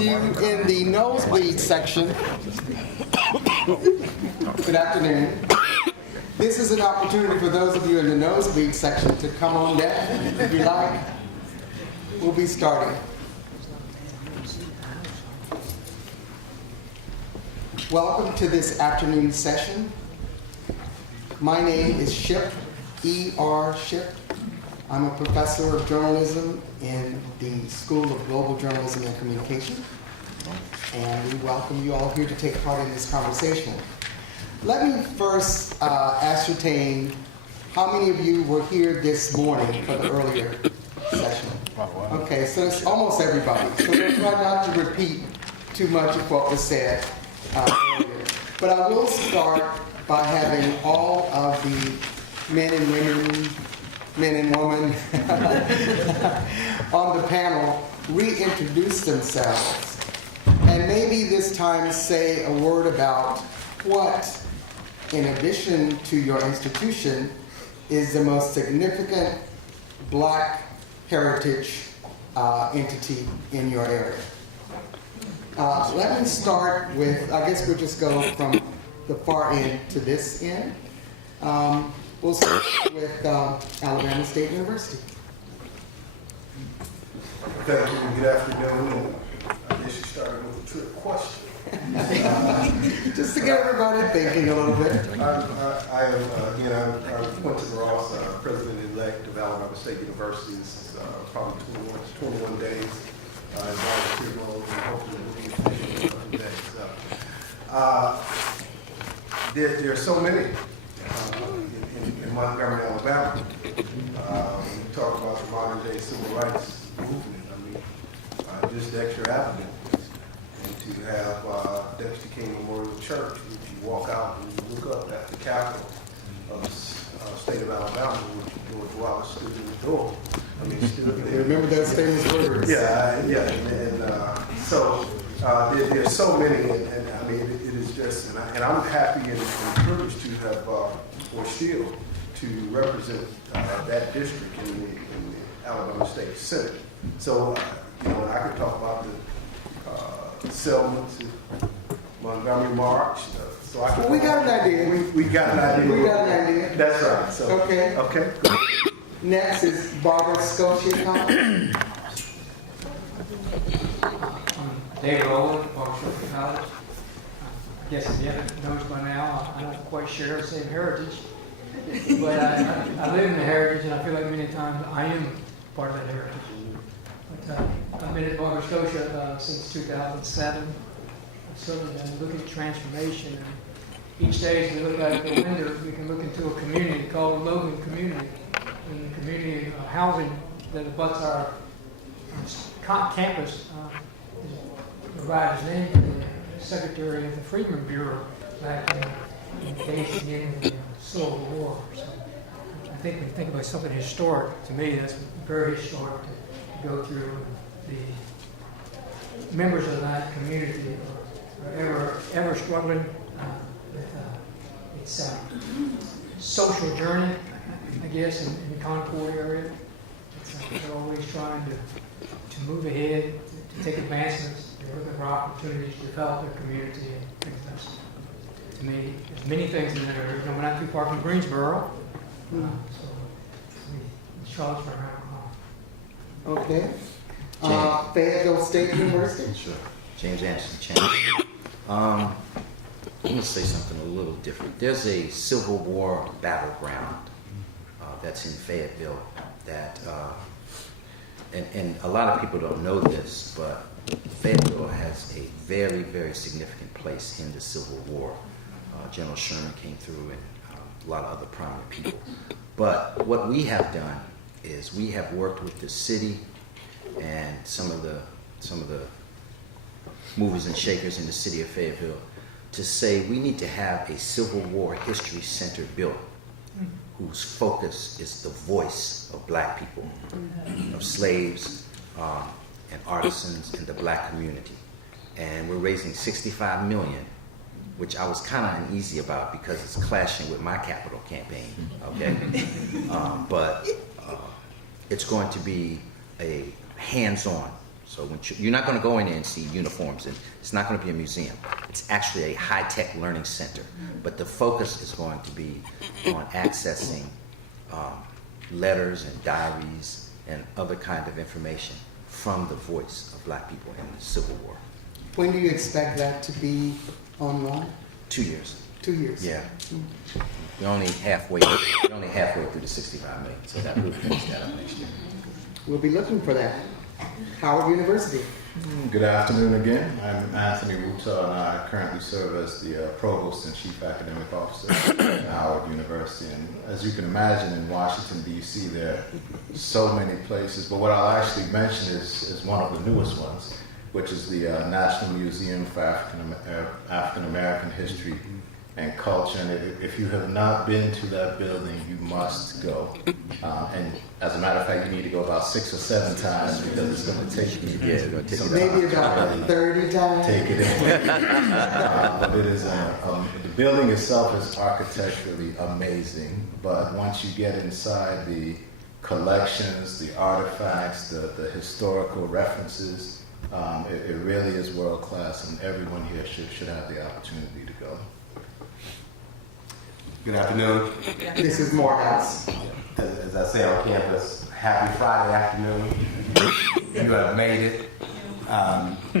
of you in the nosebleed section, good afternoon. This is an opportunity for those of you in the nosebleed section to come on down if you like. We'll be starting. Welcome to this afternoon session. My name is Shipp, E.R. Shipp. I'm a professor of journalism in the School of Global Journalism and Communication. And we welcome you all here to take part in this conversation. Let me first ascertain how many of you were here this morning for the earlier session. Okay, so it's almost everybody. So we'll try not to repeat too much of what was said earlier. But I will start by having all of the men and women on the panel reintroduce themselves. And maybe this time say a word about what, in addition to your institution, is the most significant Black heritage entity in your area. Let me start with, I guess we'll just go from the far end to this end. We'll start with Alabama State University. Thank you, and good afternoon. I guess you started with a trick question. Just to get everybody thinking a little bit. I went to Ross, president-elect of Alabama State University. This is probably 21 days. Volunteer role, and hopefully we'll be official today. There are so many in Montgomery, Alabama. When you talk about the modern-day civil rights movement, I mean, just Dexter Avenue. And to have Dexter King Memorial Church, if you walk out and you look up at the Capitol of the state of Alabama, which George Wallace stood in the door. I mean, stood there. Remember those famous words? Yeah. And so there's so many, and I mean, it is just, and I'm happy and privileged to have, or still, to represent that district in the Alabama State Senate. So, and I could talk about the Selma to Montgomery March. So I we got an idea. We got an idea. We got an idea. That's right. So, okay. Next is Barbara Scotia. David Rowland, Barbara Scotia College. I guess if you haven't noticed by now, I don't quite share the same heritage. But I live in the heritage, and I feel like many times I am part of that heritage. But I've been at Barbara Scotia since 2007. I've certainly been looking at transformation. And each day as we look out the window, we can look into a community called the Logan Community. And the community housing that abuts our campus provides name to the Secretary of the Freedmen Bureau back in the days in the Civil War. So I think when you think about something historic, to me that's very historic to go through. The members of that community are ever struggling with its social journey, I guess, in the Concord area. They're always trying to move ahead, to take advancements, to look for opportunities to develop their community. And I think that's, to me, there's many things in that area. We're not too far from Greensboro, so Charlottesville around. Okay. Fayetteville State University. Sure. James Anderson Chan. I'm going to say something a little different. There's a Civil War battleground that's in Fayetteville that, and a lot of people don't know this, but Fayetteville has a very, very significant place in the Civil War. General Sherman came through and a lot of other prominent people. But what we have done is we have worked with the city and some of the movers and shakers in the city of Fayetteville to say we need to have a Civil War history center built whose focus is the voice of Black people, of slaves and artisans in the Black community. And we're raising $65 million, which I was kind of uneasy about because it's clashing with my capital campaign, okay? But it's going to be a hands-on So you're not going to go in there and see uniforms, and it's not going to be a museum. It's actually a high-tech learning center. But the focus is going to be on accessing letters and diaries and other kind of information from the voice of black people in the Civil War. When do you expect that to be online? 2 years. 2 years. Yeah. We're only halfway through the 65 million, so that will finish that up next year. We'll be looking for that. Howard University. Good afternoon again. I'm Anthony Ruta, and I currently serve as the Provost and Chief Academic Officer at Howard University. And as you can imagine, in Washington, D.C., there are so many places, but what I'll actually mention is one of the newest ones, which is the National Museum for African American History and Culture. And if you have not been to that building, you must go. And as a matter of fact, you need to go about 6 or 7 times because it's going to take you. Yeah, it's going to take you. Maybe about 30 times. Take it in. But it is the building itself is architecturally amazing. But once you get inside the collections, the artifacts, the historical references, it really is world class, and everyone here should have the opportunity to go. Good afternoon. This is Morehouse. As I say on campus, happy Friday afternoon. You have made it.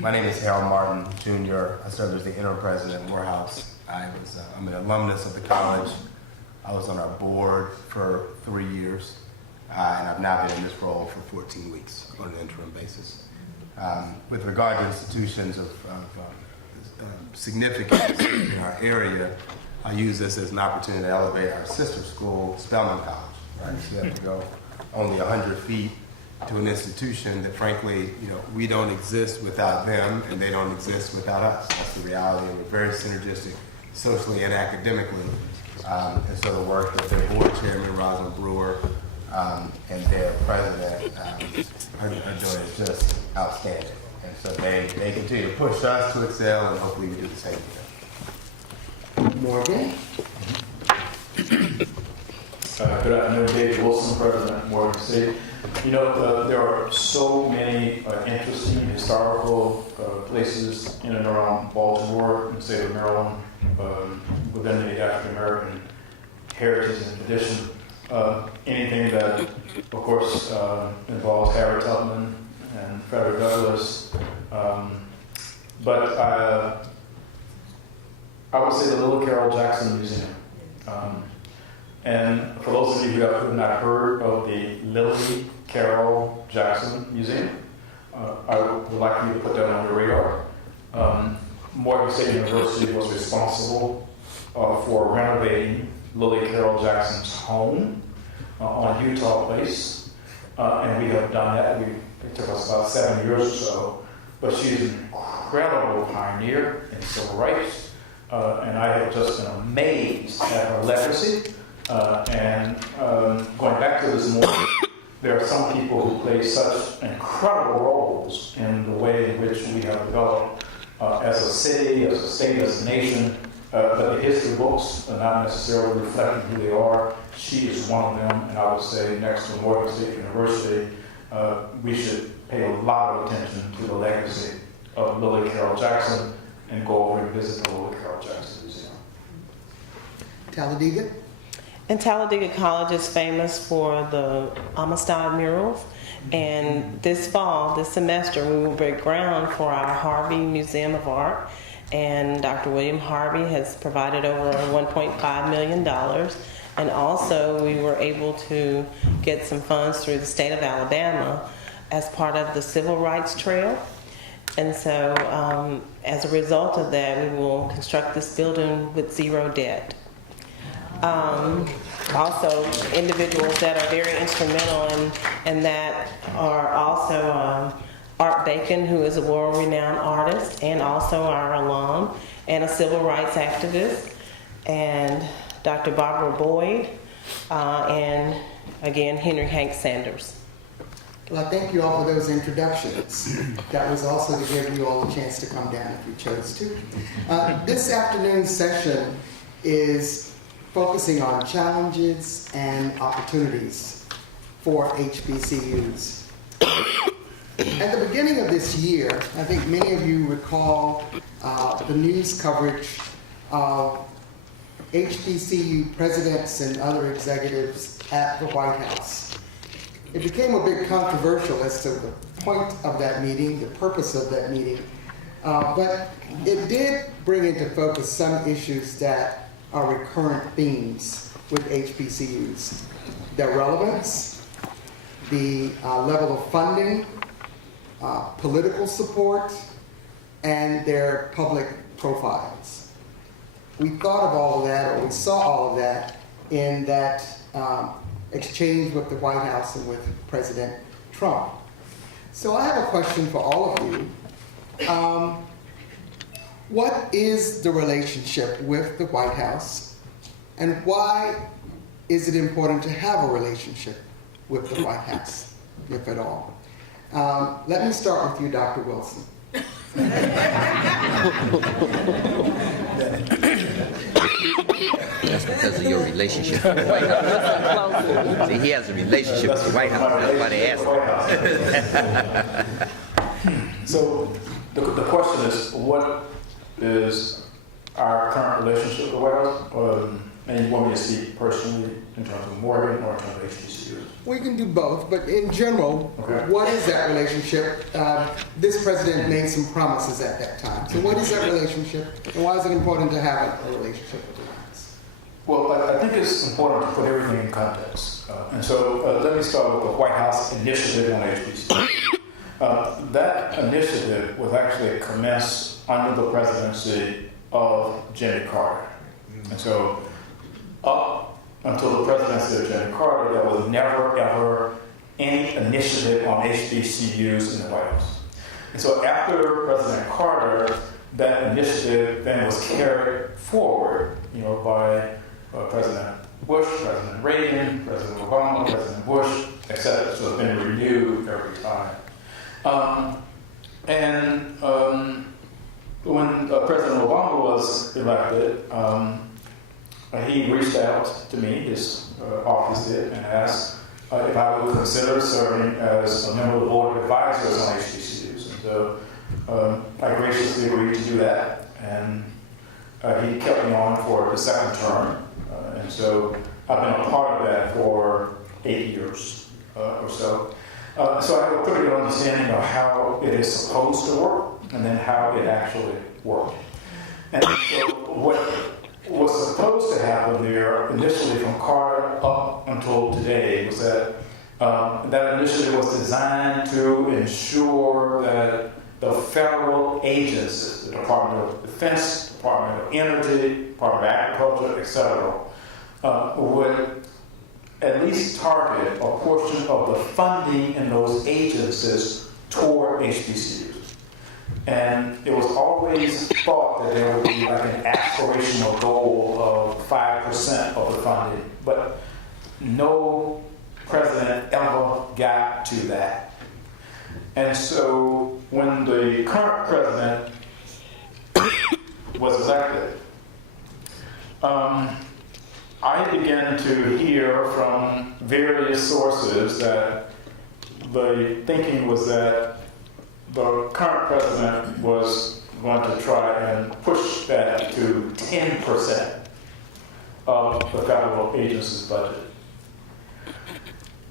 My name is Harold Martin, Jr. I served as the interim president at Morehouse. I'm an alumnus of the college. I was on our board for 3 years, and I've now been in this role for 14 weeks on an interim basis. With regard to institutions of significance in our area, I use this as an opportunity to elevate our sister school, Spelman College. Right? So you have to go only 100 feet to an institution that, frankly, we don't exist without them, and they don't exist without us. That's the reality. We're very synergistic, socially and academically. And so the work that their board chairman, Rosalind Brewer, and their president are doing is just outstanding. And so they continue to push us to excel, and hopefully we do the same thing. Morgan. Good afternoon, Dave Wilson, President of Morgan State. There are so many interesting historical places in and around Baltimore, in the state of Maryland, within the African American heritage and tradition. Anything that, of course, involves Harriet Tubman and Frederick Douglass. But I would say the Little Carol Jackson Museum. And for those of you who have not heard of the Lily Carol Jackson Museum, I would like you to put that on your radar. Morgan State University was responsible for renovating Lily Carol Jackson's home on Utah Place, and we have done that. It took us about 7 years or so, but she's an incredible pioneer in civil rights, and I have just been amazed at her legacy. And going back to this morning, there are some people who play such incredible roles in the way in which we have developed as a city, as a state, as a nation, but the history books are not necessarily reflecting who they are. She is one of them, and I would say next to Morgan State University, we should pay a lot of attention to the legacy of Lily Carol Jackson and go over and visit the Lily Carol Jackson Museum. Talladega. And Talladega College is famous for the Amistad murals. And this semester, we will break ground for our Harvey Museum of Art. And Dr. William Harvey has provided over $1.5 million. And also, we were able to get some funds through the state of Alabama as part of the Civil Rights Trail. And so, as a result of that, we will construct this building with zero debt. Also, individuals that are very instrumental in that are also Art Bacon, who is a world-renowned artist, and also our alum, and a civil rights activist, and Dr. Barbara Boyd, and again, Henry Hank Sanders. Well, I thank you all for those introductions. That was also to give you all a chance to come down if you chose to. This afternoon's session is focusing on challenges and opportunities for HBCUs. At the beginning of this year, I think many of you recall the news coverage of HBCU presidents and other executives at the White House. It became a bit controversial as to the point of that meeting, the purpose of that meeting, but it did bring into focus some issues that are recurrent themes with HBCUs. Their relevance, the level of funding, political support, and their public profiles. We thought of all of that, or we saw all of that in that exchange with the White House and with President Trump. So I have a question for all of you. What is the relationship with the White House, and why is it important to have a relationship with the White House, if at all? Let me start with you, Dr. Wilson. That's because of your relationship with the White House. See, he has a relationship with the White House. That's why they asked him. So the question is, what is our current relationship with the White House? And you want me to speak personally in terms of Morgan or in terms of HBCUs? We can do both, but in general, Okay. what is that relationship? This president made some promises at that time. So what is that relationship, and why is it important to have a relationship with the White House? Well, I think it's important to put everything in context. And so let me start with the White House initiative on HBCUs. That initiative was actually commenced under the presidency of Jimmy Carter. And so up until the presidency of Jimmy Carter, there was never, ever any initiative on HBCUs in the White House. And so after President Carter, that initiative then was carried forward, by President Bush, President Reagan, President Obama, President Bush, etc. So it's been renewed every time. When President Obama was elected, he reached out to me, his office did, and asked if I would consider serving as a member of the board of advisors on HBCUs. And so I graciously agreed to do that, and he kept me on for the second term. And so I've been a part of that for 8 years or so. So I have a pretty good understanding of how it is supposed to work, and then how it actually worked. And so what was supposed to happen there initially from Carter up until today was that that initiative was designed to ensure that the federal agencies, the Department of Defense, Department of Energy, Department of Agriculture, etc., would at least target a portion of the funding in those agencies toward HBCUs. And it was always thought that there would be like an aspirational goal of 5% of the funding, but no president ever got to that. And so when the current president was elected, I began to hear from various sources that the thinking was that the current president was going to try and push that to 10% of the federal agency's budget.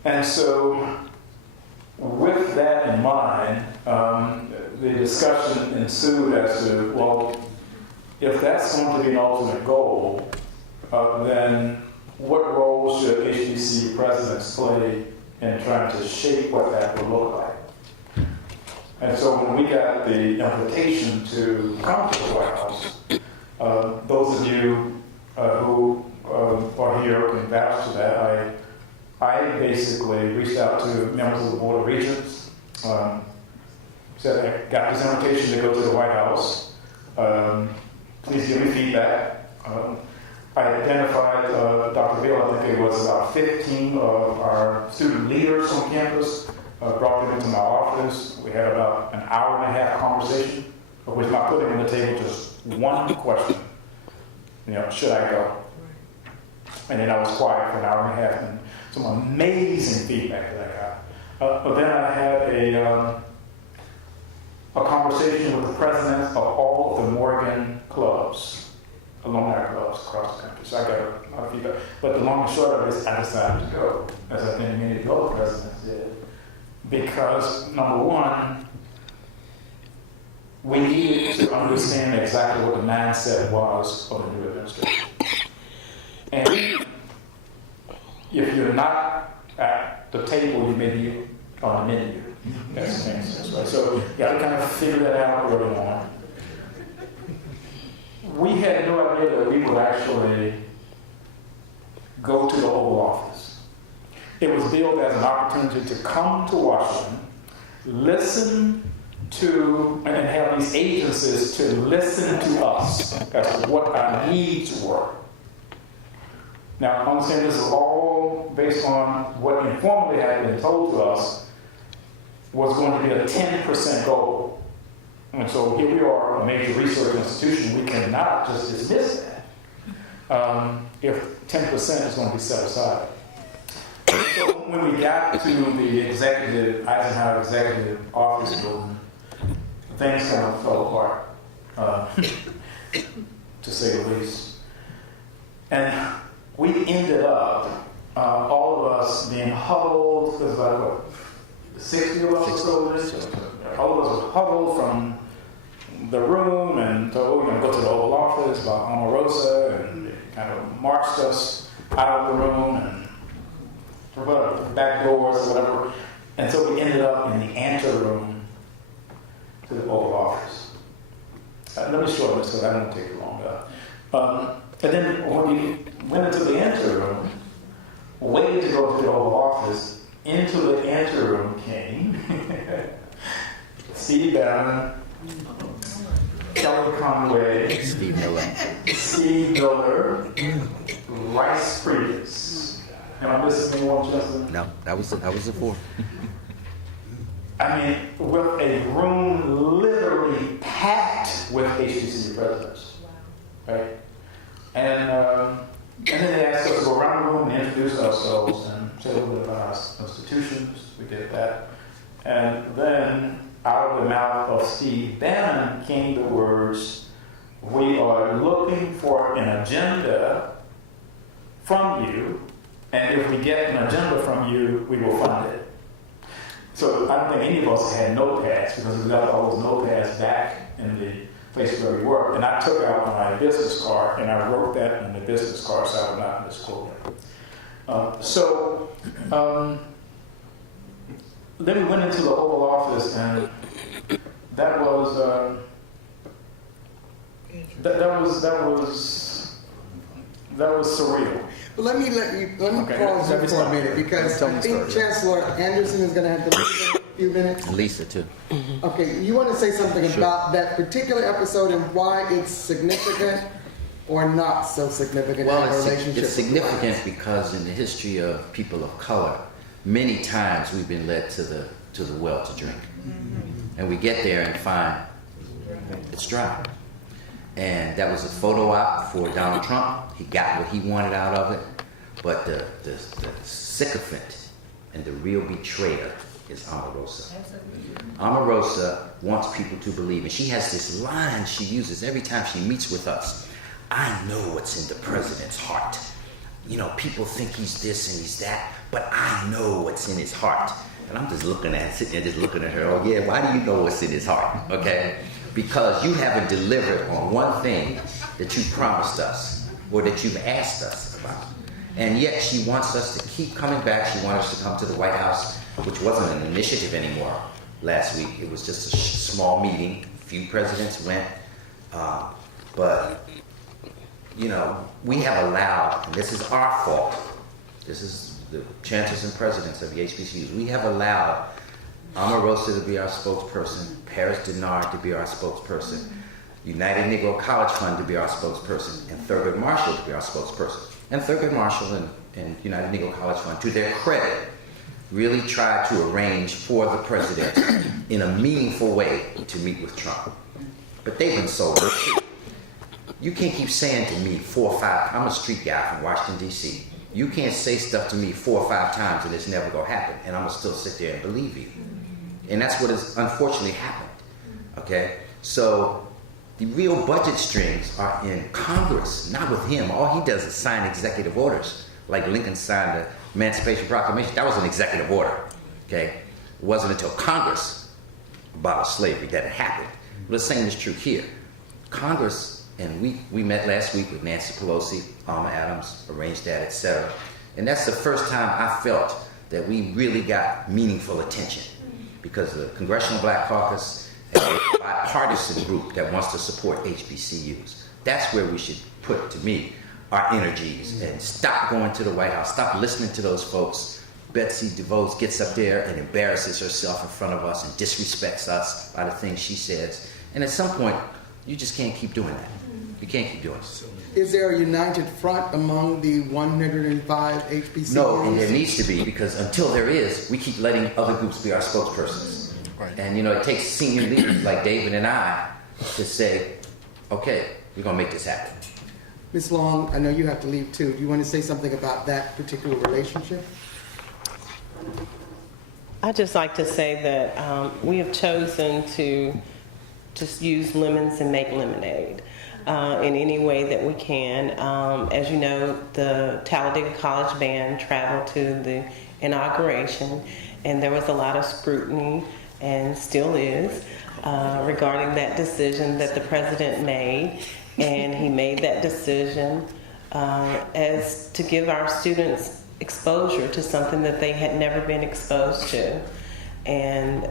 And so with that in mind, the discussion ensued as to, well, if that's going to be an ultimate goal, then what role should HBCU presidents play in trying to shape what that would look like? And so when we got the invitation to come to the White House, those of you who are here can vouch to that. I basically reached out to members of the Board of Regents, said I got this invitation to go to the White House. Please give me feedback. I identified Dr. Bill, I think it was about 15 of our student leaders on campus, brought them into my office. We had about an hour and a half conversation, of which I put them on the table just one question. Should I go? And then I was quiet for an hour and a half, and some amazing feedback that I got. But then I had a conversation with the presidents of all of the Morgan clubs, alumni clubs across the country. So I got a lot of feedback. But the long and short of it is I decided to go, as I think many of the other presidents did, because number one, we needed to understand exactly what the mindset was of the new administration. And if you're not at the table, you may be on the menu. That's the thing, right? So you got to kind of figure that out early on. We had no idea that we would actually go to the Oval Office. It was billed as an opportunity to come to Washington, listen to, and have these agencies to listen to us as to what our needs were. Now, understand this is all based on what informally had been told to us was going to be a 10% goal. And so here we are, a major research institution, we cannot just dismiss that if 10% is going to be set aside. So when we got to the Eisenhower Executive Office building, things kind of fell apart, to say the least. And we ended up, all of us being huddled, there's about what, 60 of us or so, all of us were huddled from the room and so we're going to go to the Oval Office by Omarosa, and they kind of marched us out of the room and through back doors or whatever. And so we ended up in the anteroom to the Oval Office. Let me show this because I don't take too long. And then when we went into the anteroom, waiting to go to the Oval Office, into the anteroom came Steve Bannon, Kelly Conway, Steve Miller, Rice Priebus. Am I missing anyone, Justin? No, that was the four. I mean, with a room literally packed with HBCU presidents, right? And then they asked us to go around the room and introduce ourselves and say a little bit about our institutions. We did that. And then out of the mouth of Steve Bannon came the words, "We are looking for an agenda from you, and if we get an agenda from you, we will fund it." So I don't think any of us had notepads because we left all those notepads back in the place where we were. And I took out my business card and I wrote that on the business card so I would not misquote it. Then we went into the Oval Office and that was surreal. But let me pause you for a minute because I think Chancellor Anderson is going to have to leave in a few minutes. Lisa too. Okay, you want to say something about that particular episode and why it's significant or not so significant in our relationship? It's significant because in the history of people of color, many times we've been led to the well to drink. And we get there and find it's dry. And that was a photo op for Donald Trump. He got what he wanted out of it. But the sycophant and the real betrayer is Omarosa. Omarosa wants people to believe, and she has this line she uses every time she meets with us. "I know what's in the president's heart. You know, people think he's this and he's that, but I know what's in his heart." And I'm just sitting there just looking at her. Oh yeah, why do you know what's in his heart? Okay? Because you haven't delivered on one thing that you promised us or that you've asked us about. And yet she wants us to keep coming back. She wanted us to come to the White House, which wasn't an initiative anymore last week. It was just a small meeting. A few presidents went. But, you know, we have allowed, and this is our fault, this is the chancellors and presidents of the HBCUs, we have allowed Omarosa to be our spokesperson, Paris Denard to be our spokesperson, United Negro College Fund to be our spokesperson, and Thurgood Marshall to be our spokesperson. And Thurgood Marshall and United Negro College Fund, to their credit, really tried to arrange for the president in a meaningful way to meet with Trump. But they've been so rich. You can't keep saying to me 4 or 5, I'm a street guy from Washington, D.C. You can't say stuff to me 4 or 5 times and it's never going to happen. And I'm going to still sit there and believe you. And that's what has unfortunately happened. Okay? So the real budget strings are in Congress, not with him. All he does is sign executive orders, like Lincoln signed the Emancipation Proclamation. That was an executive order. Okay? It wasn't until Congress abolished slavery that it happened. But the same is true here. Congress, and we met last week with Nancy Pelosi, Alma Adams, arranged that, etc. And that's the first time I felt that we really got meaningful attention, because the Congressional Black Caucus is a bipartisan group that wants to support HBCUs. That's where we should put, to me, our energies, and stop going to the White House, stop listening to those folks. Betsy DeVos gets up there and embarrasses herself in front of us and disrespects us by the things she says. And at some point, you just can't keep doing that. You can't keep doing it. Is there a united front among the 105 HBCUs? No, and there needs to be, because until there is, we keep letting other groups be our spokespersons. Right. And it takes senior leaders like David and I to say, okay, we're going to make this happen. Ms. Long, I know you have to leave too. Do you want to say something about that particular relationship? I'd just like to say that we have chosen to just use lemons and make lemonade in any way that we can. As you know, the Talladega College Band traveled to the inauguration, and there was a lot of scrutiny, and still is, regarding that decision that the president made. And he made that decision as to give our students exposure to something that they had never been exposed to. And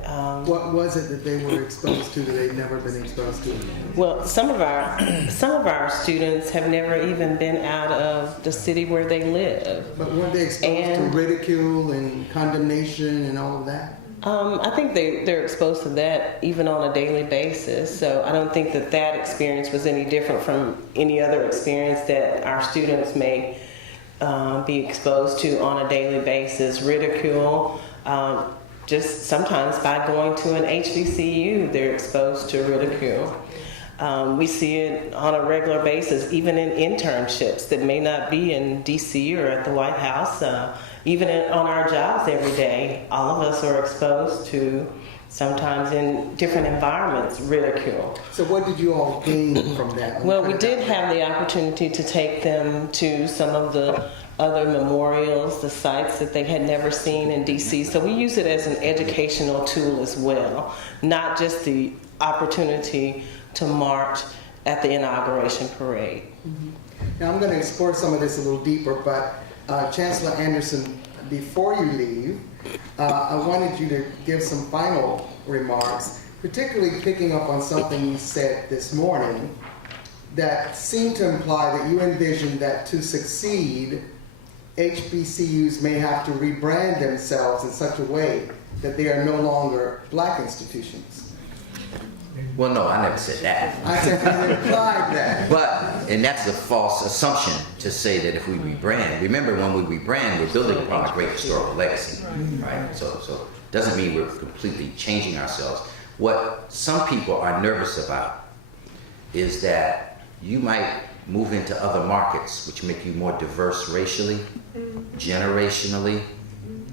What was it that they were exposed to that they'd never been exposed to? well, some of our students have never even been out of the city where they live. But weren't they exposed to ridicule and condemnation and all of that? I think they're exposed to that even on a daily basis. So I don't think that experience was any different from any other experience that our students may be exposed to on a daily basis. Ridicule, just sometimes by going to an HBCU, they're exposed to ridicule. We see it on a regular basis, even in internships that may not be in DC or at the White House. Even on our jobs every day, all of us are exposed to, sometimes in different environments, ridicule. So what did you all gain from that? Well, we did have the opportunity to take them to some of the other memorials, the sites that they had never seen in DC. So we use it as an educational tool as well, not just the opportunity to march at the inauguration parade. Mm-hmm. Now I'm going to explore some of this a little deeper, but Chancellor Anderson, before you leave, I wanted you to give some final remarks, particularly picking up on something you said this morning that seemed to imply that you envision that to succeed, HBCUs may have to rebrand themselves in such a way that they are no longer black institutions. Well, no, I never said that. I said you implied that. But, and that's a false assumption to say that if we rebrand, remember when we rebrand, we're building upon a great historical legacy, right? So it doesn't mean we're completely changing ourselves. What some people are nervous about is that you might move into other markets which make you more diverse racially, generationally,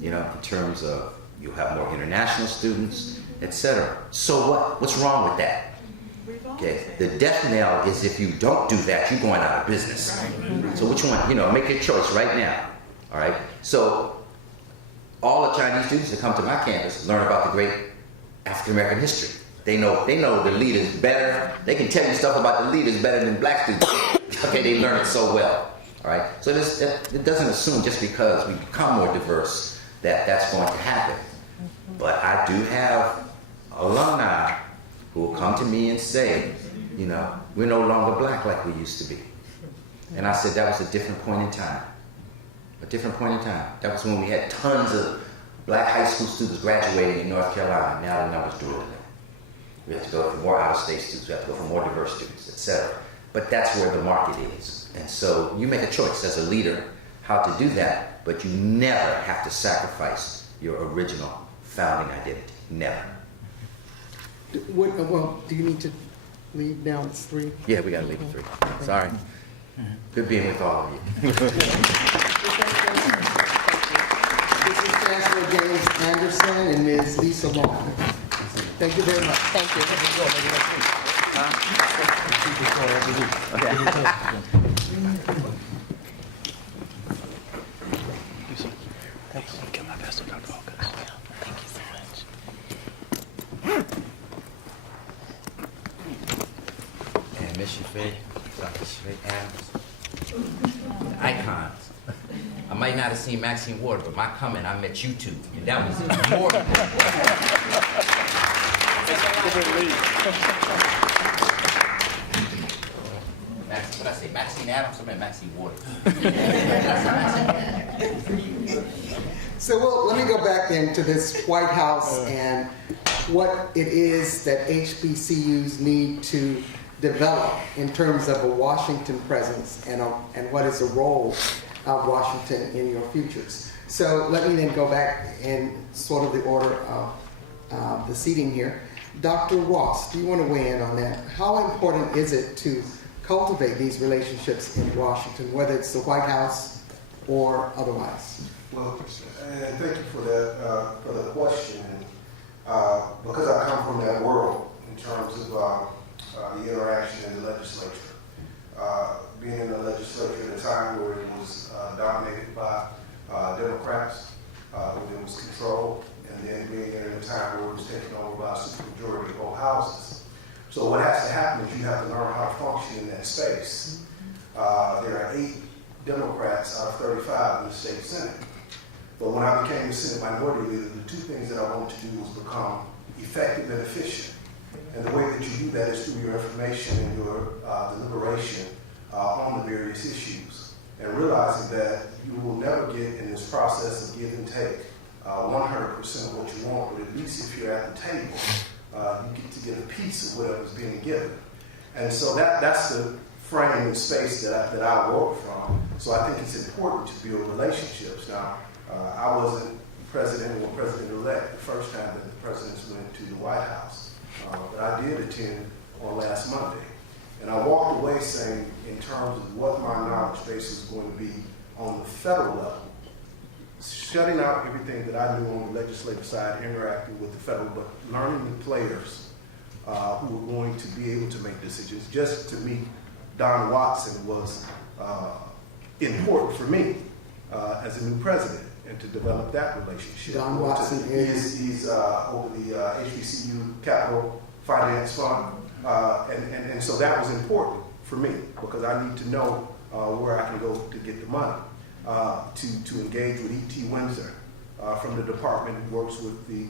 in terms of you'll have more international students, etc. So what? What's wrong with that? Okay, the death knell is if you don't do that, you're going out of business. So which one? Make your choice right now. All right. So all the Chinese students that come to my campus learn about the great African American history. They know the leaders better. They can tell you stuff about the leaders better than black students. Okay, they learn it so well. All right. So it doesn't assume just because we become more diverse that that's going to happen. But I do have alumni who will come to me and say, we're no longer black like we used to be. And I said that was a different point in time. A different point in time. That was when we had tons of black high school students graduating in North Carolina. Now the numbers dwindling. We have to go for more out-of-state students. We have to go for more diverse students, etc. But that's where the market is. And so you make a choice as a leader how to do that, but you never have to sacrifice your original founding identity. Never. Well, do you need to leave now? It's 3. Yeah, we got to leave at 3. Sorry. Good being with all of you. This is Chancellor James Anderson and Ms. Lisa Long. Thank you very much. Thank you. Thank you so much. And Miss Shipp, Dr. Shipp Adams, the icons. I might not have seen Maxine Ward, but my comment, I met you two, and that was more than what I say, Maxine Adams, I meant Maxine Ward. So well, let me go back then to this White House and what it is that HBCUs need to develop in terms of a Washington presence and what is the role of Washington in your futures. So let me then go back in sort of the order of the seating here. Dr. Ross, do you want to weigh in on that? How important is it to cultivate these relationships in Washington, whether it's the White House or otherwise? Well, and thank you for the question. Because I come from that world in terms of the interaction in the legislature. Being in the legislature at a time where it was dominated by Democrats, when there was control, and then being in a time where it was taken over by a supermajority of both houses. So what has to happen is you have to learn how to function in that space. There are 8 Democrats out of 35 in the state Senate. But when I became the Senate Minority Leader, the 2 things that I wanted to do was become effective and efficient. And the way that you do that is through your information and your deliberation on the various issues. And realizing that you will never get in this process of give and take 100% of what you want, but at least if you're at the table, you get to get a piece of whatever's being given. And so that's the frame and space that I work from. So I think it's important to build relationships. Now, I wasn't president or president-elect the first time that the presidents went to the White House, but I did attend on last Monday. And I walked away saying, in terms of what my knowledge base is going to be on the federal level, shutting out everything that I knew on the legislative side, interacting with the federal, but learning the players who were going to be able to make decisions. Just to meet Don Watson was important for me as a new president, and to develop that relationship. Don Watson he's over the HBCU Capital Finance Fund, and so that was important for me because I need to know where I can go to get the money. To engage with E.T. Windsor from the department who works with the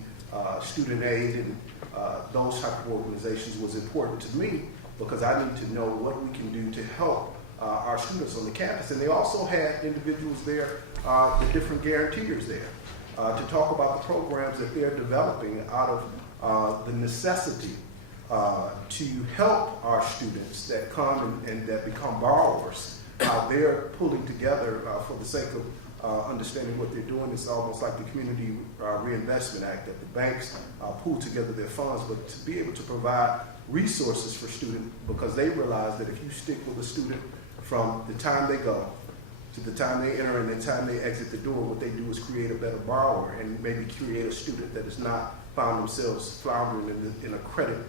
student aid and those type of organizations was important to me because I need to know what we can do to help our students on the campus. And they also had individuals there, the different guarantors there, to talk about the programs that they're developing out of the necessity to help our students that come and that become borrowers. They're pulling together for the sake of understanding what they're doing. It's almost like the Community Reinvestment Act, that the banks pool together their funds, but to be able to provide resources for students because they realize that if you stick with a student from the time they go to the time they enter and the time they exit the door, what they do is create a better borrower and maybe create a student that has not found themselves floundering in a credit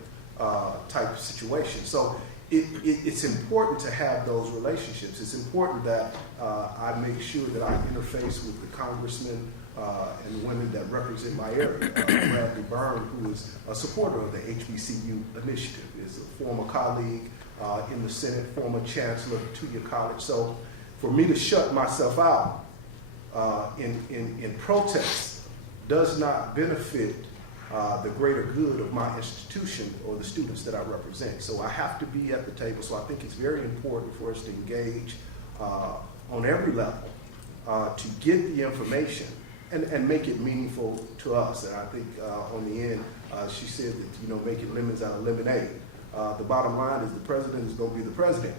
type situation. So it's important to have those relationships. It's important that I make sure that I interface with the congressmen and women that represent my area. Bradley Byrne, who is a supporter of the HBCU initiative, is a former colleague in the Senate, former chancellor to your college. So for me to shut myself out in protest does not benefit the greater good of my institution or the students that I represent. So I have to be at the table. So I think it's very important for us to engage on every level to get the information and make it meaningful to us. And I think on the end, she said that, making lemons out of lemonade. The bottom line is the president is going to be the president.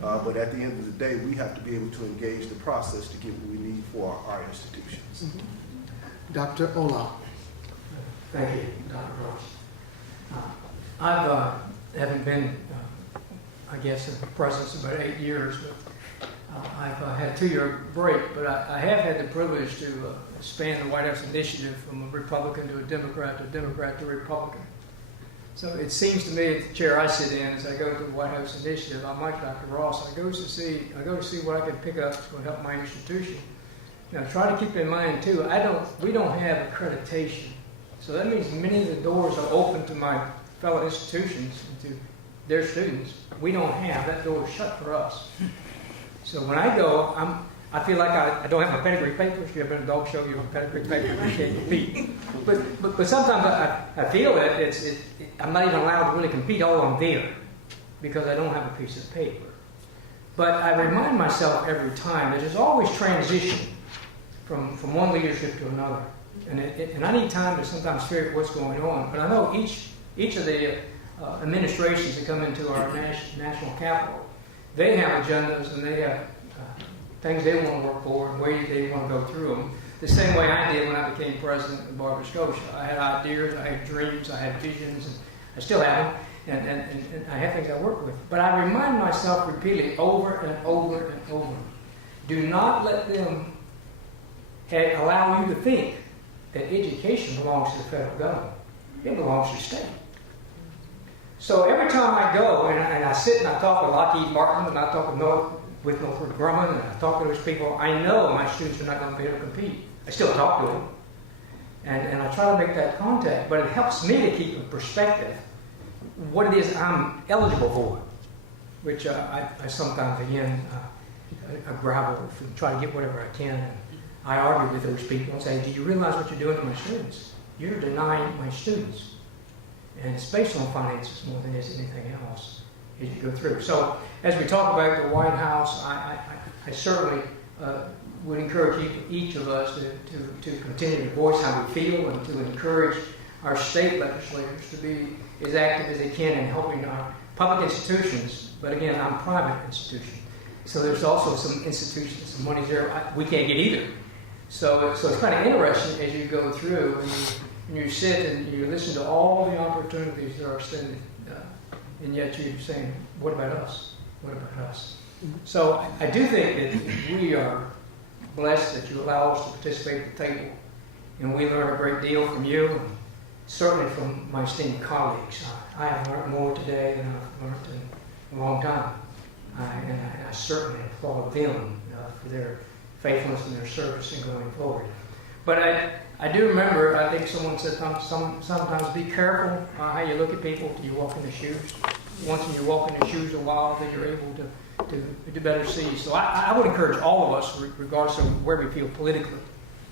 But at the end of the day, we have to be able to engage the process to get what we need for our institutions. Mm-hmm. Dr. Ola. Thank you, Dr. Ross. I've haven't been, I guess, in the presence about 8 years, but I've had a 2-year break, but I have had the privilege to expand the White House initiative from a Republican to a Democrat to a Democrat to a Republican. So it seems to me, the chair I sit in, as I go through the White House Initiative, I'm like Dr. Ross. I go to see what I can pick up to help my institution. Now, try to keep in mind too, we don't have accreditation. So that means many of the doors are open to my fellow institutions and to their students. We don't have, that door is shut for us. So when I go, I feel like I don't have my pedigree papers. If you have been a dog show, you have a pedigree paper, you can't compete. But sometimes I feel that I'm not even allowed to really compete, although I'm there, because I don't have a piece of paper. But I remind myself every time that there's always transition from one leadership to another. And I need time to sometimes figure out what's going on. But I know each of the administrations that come into our national capital, they have agendas and they have things they want to work for and ways they want to go through them. The same way I did when I became president of Nova Scotia. I had ideas, I had dreams, I had visions, and I still have them, and I have things I work with. But I remind myself repeatedly over and over and over, do not let them allow you to think that education belongs to the federal government. It belongs to the state. So every time I go and I sit and I talk with Lockheed Martin and I talk with Northrop Grumman and I talk to those people, I know my students are not going to be able to compete. I still talk to them. And I try to make that contact, but it helps me to keep in perspective what it is I'm eligible for, which I sometimes, again, I gravel and try to get whatever I can. And I argue with those people and say, do you realize what you're doing to my students? You're denying my students. And it's based on finances more than it is anything else as you go through. So as we talk about the White House, I certainly would encourage each of us to continue to voice how we feel and to encourage our state legislators to be as active as they can in helping our public institutions. But again, I'm a private institution. So there's also some institutions, some money there we can't get either. So it's kind of interesting as you go through and you sit and you listen to all the opportunities that are extended, and yet you're saying, what about us? What about us? So I do think that we are blessed that you allow us to participate at the table, and we learn a great deal from you, and certainly from my esteemed colleagues. I have learned more today than I've learned in a long time, and I certainly applaud them for their faithfulness and their service in going forward. But I do remember, I think someone said sometimes be careful how you look at people till you walk in the shoes. Once you walk in the shoes a while, then you're able to better see. So I would encourage all of us, regardless of where we feel politically,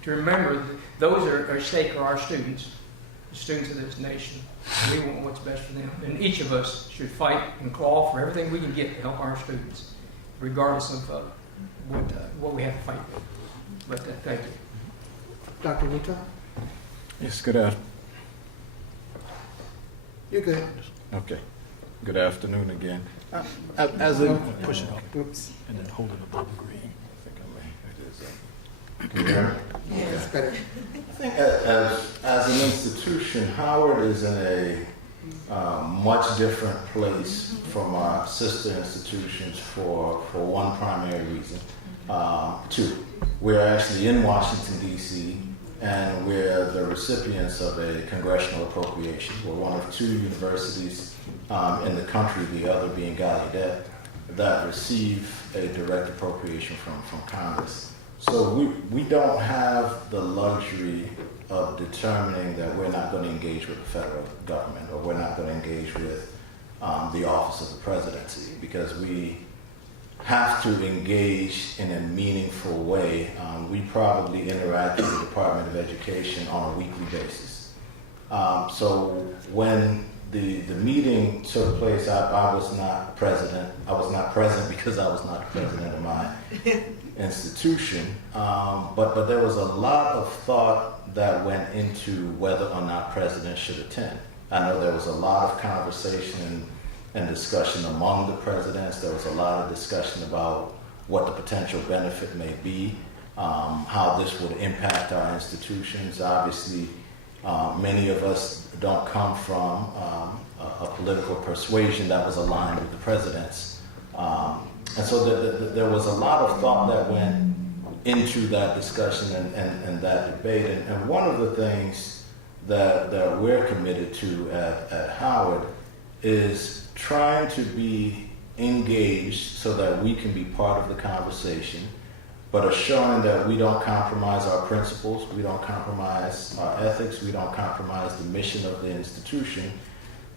to remember that those that are at stake are our students, the students of this nation. We want what's best for them. And each of us should fight and claw for everything we can get to help our students, regardless of what we have to fight with. But thank you. Dr. Wuta? Yes, good afternoon. You're good. Okay. Good afternoon again. As a Push it up. Oops. and then hold it above the green. I think I may. Can you hear me? Yeah, it's better. I think as an institution, Howard is in a much different place from our sister institutions for one primary reason. Two, we're actually in Washington, D.C., and we're the recipients of a congressional appropriation. We're one of two universities in the country, the other being Gallaudet, that receive a direct appropriation from Congress. So we don't have the luxury of determining that we're not going to engage with the federal government or we're not going to engage with the office of the presidency, because we have to engage in a meaningful way. We probably interact with the Department of Education on a weekly basis. So when the meeting took place, I was not president. I was not present because I was not the president of my institution. But there was a lot of thought that went into whether or not presidents should attend. I know there was a lot of conversation and discussion among the presidents. There was a lot of discussion about what the potential benefit may be, how this would impact our institutions. Obviously, many of us don't come from a political persuasion that was aligned with the president's. And so there was a lot of thought that went into that discussion and that debate. And one of the things that we're committed to at Howard is trying to be engaged so that we can be part of the conversation, but assuring that we don't compromise our principles, we don't compromise our ethics, we don't compromise the mission of the institution,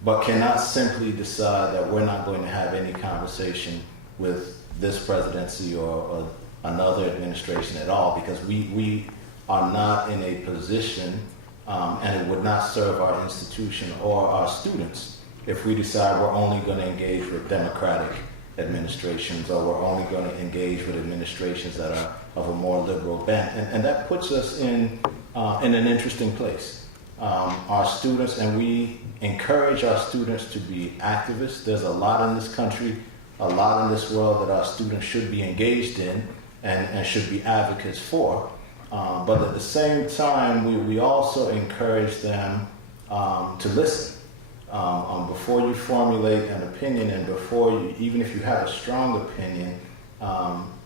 but cannot simply decide that we're not going to have any conversation with this presidency or another administration at all, because we are not in a position, and it would not serve our institution or our students if we decide we're only going to engage with democratic administrations, or we're only going to engage with administrations that are of a more liberal bent. And that puts us in an interesting place. Our students, and we encourage our students to be activists. There's a lot in this country, a lot in this world that our students should be engaged in and should be advocates for. But at the same time, we also encourage them to listen. Before you formulate an opinion, and even if you have a strong opinion,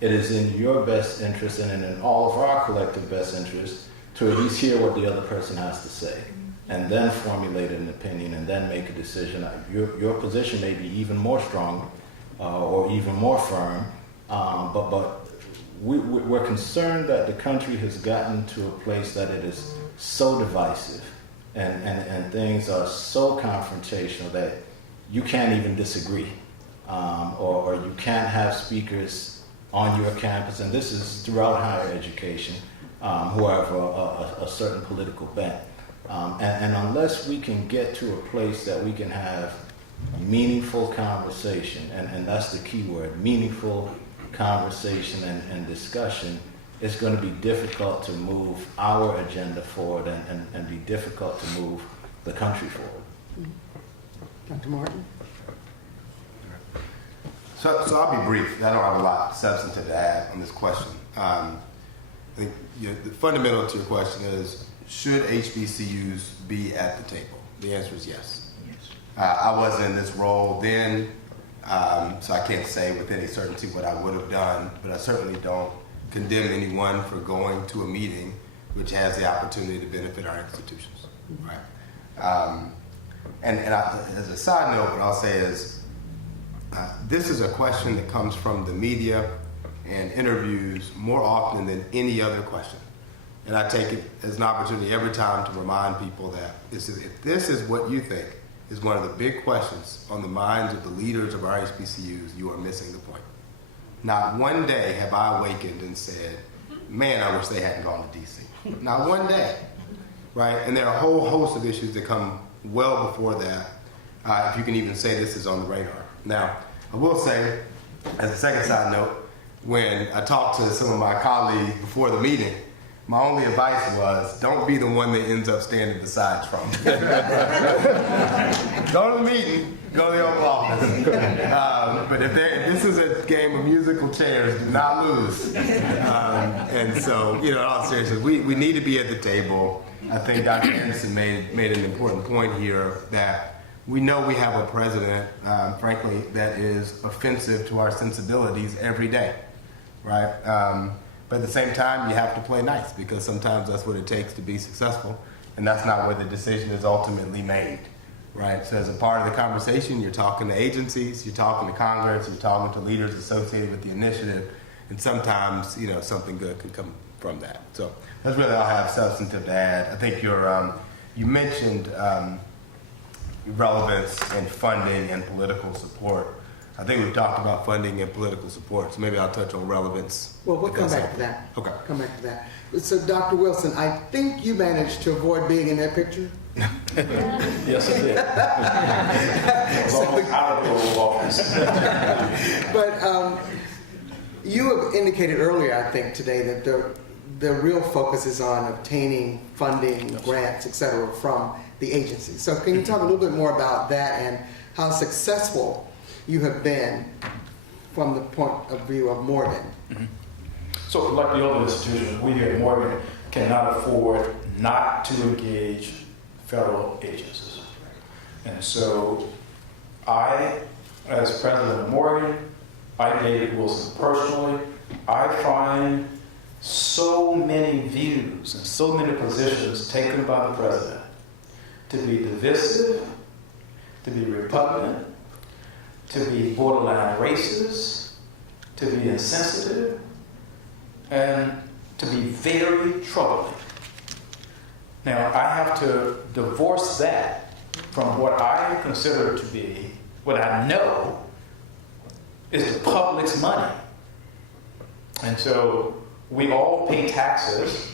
it is in your best interest and in all of our collective best interest to at least hear what the other person has to say, and then formulate an opinion, and then make a decision. Your position may be even more strong or even more firm, but we're concerned that the country has gotten to a place that it is so divisive, and things are so confrontational that you can't even disagree, or you can't have speakers on your campus, and this is throughout higher education, who have a certain political bent. And unless we can get to a place that we can have meaningful conversation, and that's the key word, meaningful conversation and discussion, it's going to be difficult to move our agenda forward and be difficult to move the country forward. Dr. Martin? So I'll be brief. I don't have a lot substantive to add on this question. I think the fundamental to your question is, should HBCUs be at the table? The answer is yes. I wasn't in this role then, so I can't say with any certainty what I would have done, but I certainly don't condemn anyone for going to a meeting which has the opportunity to benefit our institutions, right? As a side note, what I'll say is, this is a question that comes from the media and interviews more often than any other question. And I take it as an opportunity every time to remind people that if this is what you think is one of the big questions on the minds of the leaders of our HBCUs, you are missing the point. Not one day have I awakened and said, man, I wish they hadn't gone to DC. Not one day, right? And there are a whole host of issues that come well before that, if you can even say this is on the radar. Now, I will say, as a second side note, when I talked to some of my colleagues before the meeting, my only advice was, don't be the one that ends up standing beside Trump. Go to the meeting, go to the Oval Office. But if this is a game of musical chairs, do not lose. And so, in all seriousness, we need to be at the table. I think Dr. Anderson made an important point here that we know we have a president, frankly, that is offensive to our sensibilities every day, right? But at the same time, you have to play nice, because sometimes that's what it takes to be successful, and that's not where the decision is ultimately made, right? So as a part of the conversation, you're talking to agencies, you're talking to Congress, you're talking to leaders associated with the initiative, and sometimes, something good can come from that. So that's really all I have substantive to add. I think you mentioned relevance and funding and political support. I think we've talked about funding and political support, so maybe I'll touch on relevance. Well, we'll come back to that. Okay. Come back to that. So, Dr. Wilson, I think you managed to avoid being in that picture. Yes, I did. Out of the Oval Office. But you have indicated earlier, I think, today that the real focus is on obtaining funding, grants, et cetera, from the agencies. So can you talk a little bit more about that and how successful you have been from the point of view of Morgan? Mm-hmm. So like the other institutions, we here at Morgan cannot afford not to engage federal agencies. And so I, as president of Morgan, I, David Wilson personally, I find so many views and so many positions taken by the president to be divisive, to be repugnant, to be borderline racist, to be insensitive, and to be very troubling. Now, I have to divorce that from what I consider to be, what I know is the public's money. And so we all pay taxes,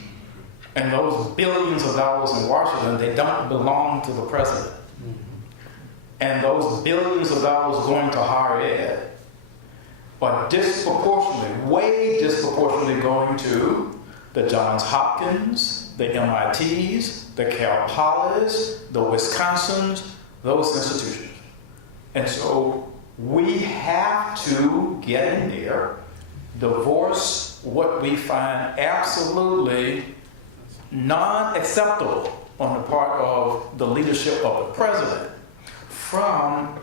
and those billions of dollars in Washington, they don't belong to the president. And those billions of dollars going to higher ed are disproportionately, way disproportionately going to the Johns Hopkins, the MITs, the Cal Polys, the Wisconsins, those institutions. And so we have to get in there, divorce what we find absolutely non-acceptable on the part of the leadership of the president from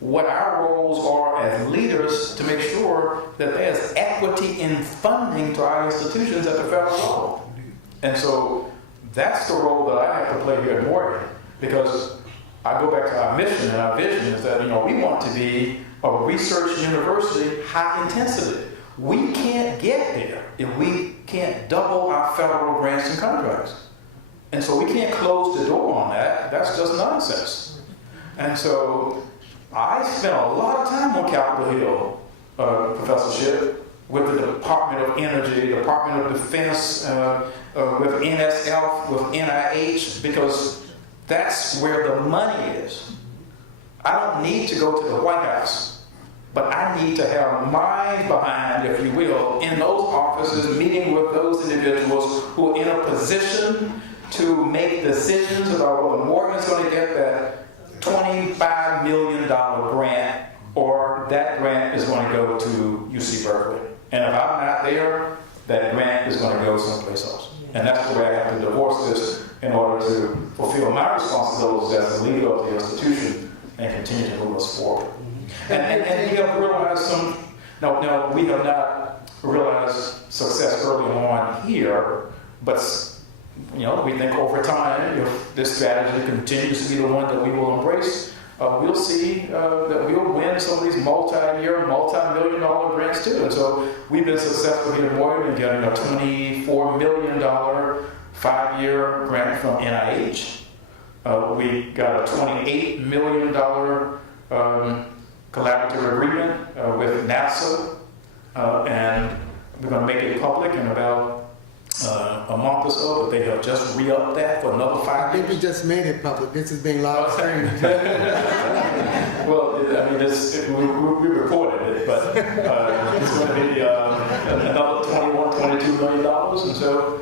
what our roles are as leaders to make sure that there's equity in funding to our institutions at the federal level. And so that's the role that I have to play here at Morgan, because I go back to our mission, and our vision is that, we want to be a research university, high intensity. We can't get there if we can't double our federal grants and contracts. And so we can't close the door on that. That's just nonsense. And so I spent a lot of time on Capitol Hill, Professor Shipp, with the Department of Energy, Department of Defense, with NSF, with NIH, because that's where the money is. I don't need to go to the White House, but I need to have my behind, if you will, in those offices, meeting with those individuals who are in a position to make decisions about whether Morgan's going to get that $25 million grant, or that grant is going to go to UC Berkeley. And if I'm not there, that grant is going to go someplace else. And that's the way I have to divorce this in order to fulfill my responsibilities as a leader of the institution and continue to move us forward. And we have realized no, we have not realized success early on here, but we think over time, if this strategy continues to be the one that we will embrace, we'll see that we'll win some of these multi-year, multi-million-dollar grants too. And so we've been successful here at Morgan in getting a $24 million 5-year grant from NIH. We got a $28 million collaborative agreement with NASA, and we're going to make it public in about a month or so, but they have just re-upped that for another 5 I think years. we just made it public. This is being live streamed. Well, we reported it, but it's going to be another $22 million. And so,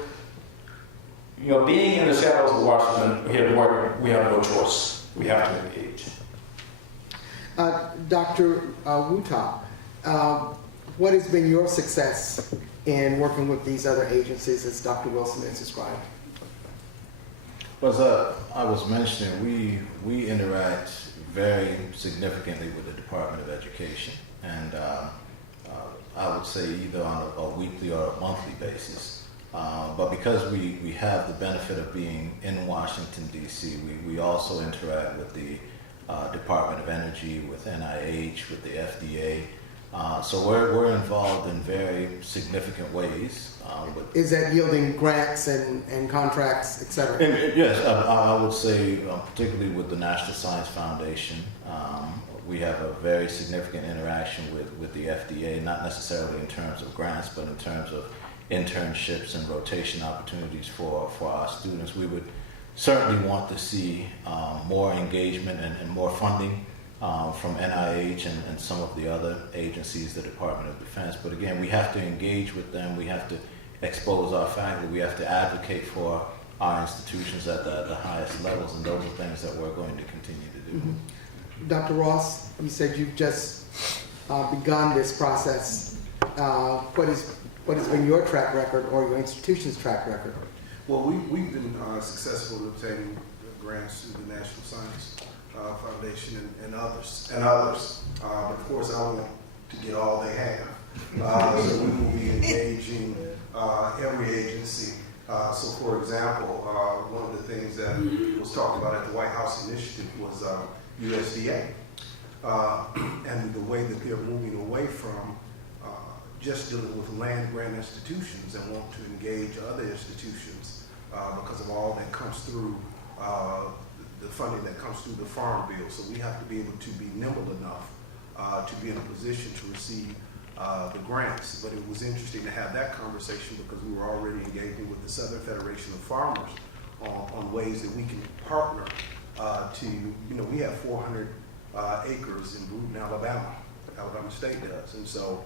being in the shadows of Washington here at Morgan, we have no choice. We have to engage. Dr. Wuta, what has been your success in working with these other agencies, as Dr. Wilson has described? Well, as I was mentioning, we interact very significantly with the Department of Education, and I would say either on a weekly or a monthly basis. But because we have the benefit of being in Washington, D.C., we also interact with the Department of Energy, with NIH, with the FDA. So we're involved in very significant ways. Is that yielding grants and contracts, et cetera? Yes, I would say particularly with the National Science Foundation, we have a very significant interaction with the FDA, not necessarily in terms of grants, but in terms of internships and rotation opportunities for our students. We would certainly want to see more engagement and more funding from NIH and some of the other agencies, the Department of Defense. But again, we have to engage with them. We have to expose our faculty. We have to advocate for our institutions at the highest levels, and those are things that we're going to continue to do. Mm-hmm. Dr. Ross, you said you've just begun this process. What has been your track record, or your institution's track record? Well, we've been successful in obtaining grants through the National Science Foundation and others. But of course, I want to get all they have. So we will be engaging every agency So for example, one of the things that was talked about at the White House initiative was USDA. And the way that they're moving away from just dealing with land grant institutions and want to engage other institutions because of all that comes through the funding that comes through the Farm Bill. So we have to be able to be nimble enough to be in a position to receive the grants. But it was interesting to have that conversation because we were already engaging with the Southern Federation of Farmers on ways that we can partner we have 400 acres in Bruton, Alabama. Alabama State does. And so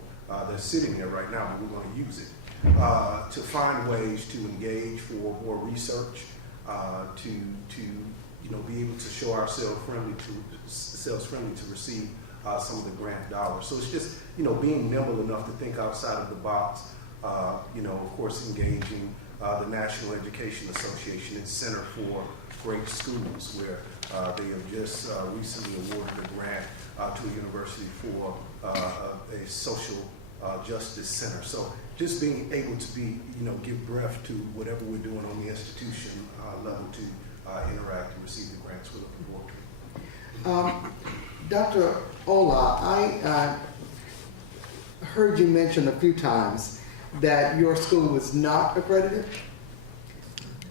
they're sitting there right now, but we're going to use it to find ways to engage for more research, to be able to show ourselves friendly to receive some of the grant dollars. So it's just being nimble enough to think outside of the box. Of course, engaging the National Education Association and Center for Great Schools, where they have just recently awarded a grant to a university for a social justice center. So just being able to give breath to whatever we're doing on the institution level to interact and receive the grants we're looking forward to. Dr. Ola, I heard you mention a few times that your school was not accredited,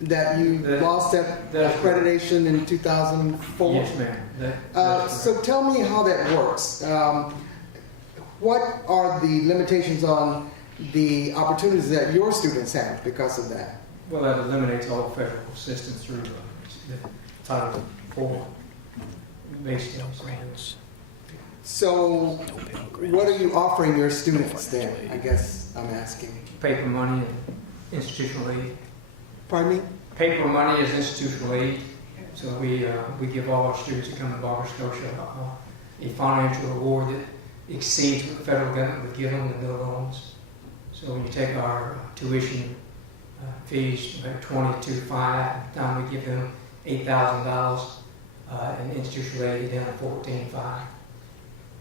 that you lost that accreditation in 2004? Yes, ma'am. So tell me how that works. What are the limitations on the opportunities that your students have because of that? Well, that eliminates all federal assistance through the Title IV based grants. So what are you offering your students then, I guess I'm asking? Paper money and institutional aid. Pardon me? Paper money is institutional aid. So we give all our students who come to Barber Scotia a financial reward that exceeds what the federal government would give them with no loans. So when you take our tuition fees, about $22,500, by the time we give them $8,000 in institutional aid, down to $14,500.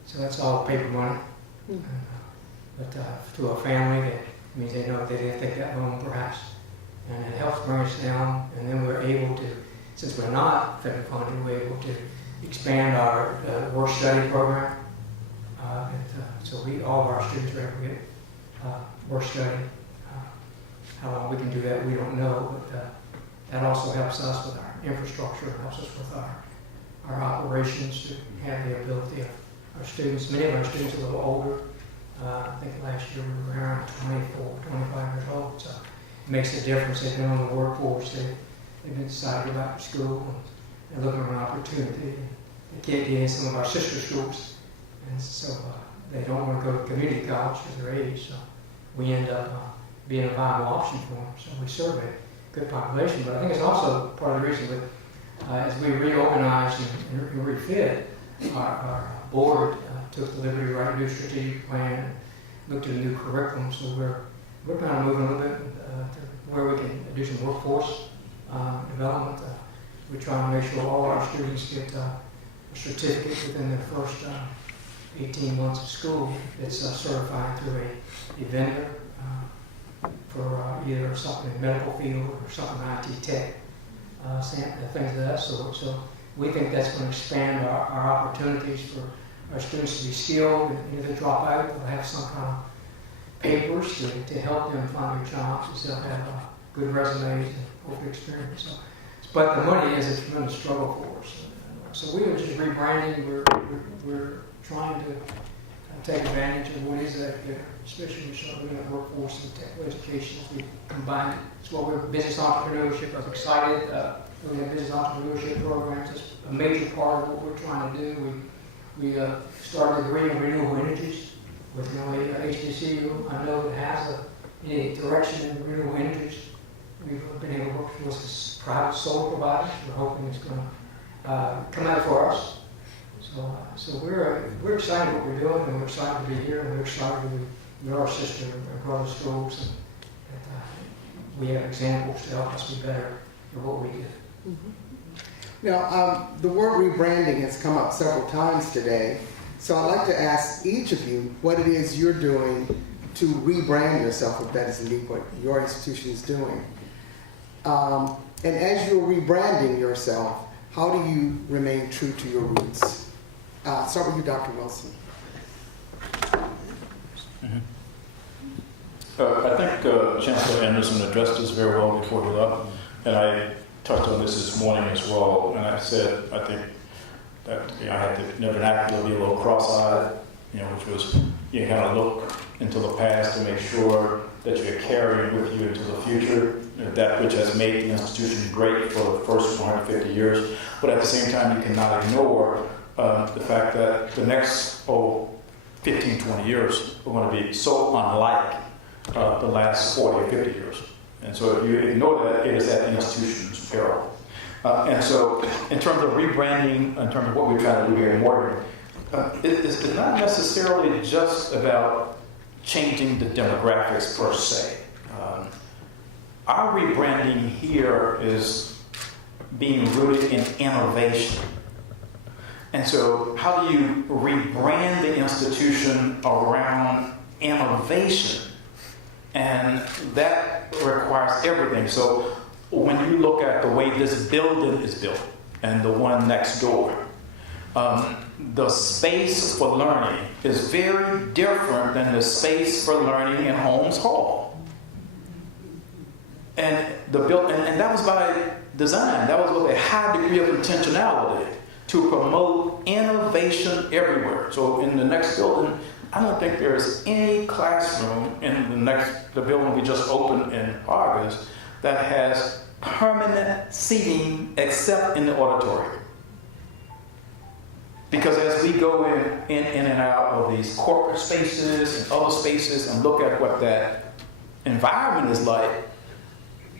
So that's all paper money. But to a family, that means they know they didn't take that home perhaps. And it helps bring us down. And then we're able to, since we're not federally funded, we're able to expand our work study program. So all of our students are able to get work study. How long we can do that, we don't know. But that also helps us with our infrastructure, and helps us with our operations to have the ability of our students. Many of our students are a little older. I think last year we were around 24, 25 years old. So it makes a difference. They've been on the workforce. They've been decided to go back to school and looking for an opportunity. They can't get in some of our sister schools. And so they don't want to go to community college because of their age. So we end up being a viable option for them. So we serve a good population. But I think it's also part of the reason that as we reorganized and refit, our board took the liberty to write a new strategic plan, looked at a new curriculum. So we're kind of moving a little bit to where we can do some workforce development. We're trying to make sure all our students get a certificate within their first 18 months of school. It's certified through a vendor for either something in the medical field or something IT tech, things of that sort. So we think that's going to expand our opportunities for our students to be skilled, and if they drop out, they'll have some kind of papers to help them find their jobs, and they'll have good resumes and hopefully experience. So, but the money is a tremendous struggle for us. So we are just rebranding. We're trying to take advantage of what is out there, especially when we start looking at workforce and technical education. We combine it. It's what we're business entrepreneurship. I'm excited. We have business entrepreneurship programs. It's a major part of what we're trying to do. We started the renewable energies with the only HBCU I know that has any direction in renewable energies. We've been able to work with this private solar providers. We're hoping it's going to come out for us. So we're excited what we're doing, and we're excited to be here, and we're excited with our sister and brother schools, and we have examples to help us be better at what we do. Mm-hmm. Now, the word rebranding has come up several times today, so I'd like to ask each of you what it is you're doing to rebrand yourself, if that is indeed what your institution is doing. And as you're rebranding yourself, how do you remain true to your roots? Start with you, Dr. Wilson. I think Chancellor Anderson addressed this very well before he left, and I touched on this morning as well. And I said I think that I had to never naturally be a little cross-eyed, which was you kind of look into the past to make sure that you're carrying with you into the future that which has made the institution great for the first 150 years. But at the same time, you cannot ignore the fact that the next 15, 20 years are going to be so unlike the last 40 or 50 years. And so if you ignore that, it is at the institution's peril. And so in terms of rebranding, in terms of what we're trying to do here in Morgan, it's not necessarily just about changing the demographics per se. Our rebranding here is being rooted in innovation. And so how do you rebrand the institution around innovation? And that requires everything. So when you look at the way this building is built and the one next door, the space for learning is very different than the space for learning in Holmes Hall. And and that was by design. That was with a high degree of intentionality to promote innovation everywhere. So in the next building, I don't think there's any classroom in the building we just opened in August that has permanent seating except in the auditorium. Because as we go in and out of these corporate spaces and other spaces and look at what that environment is like,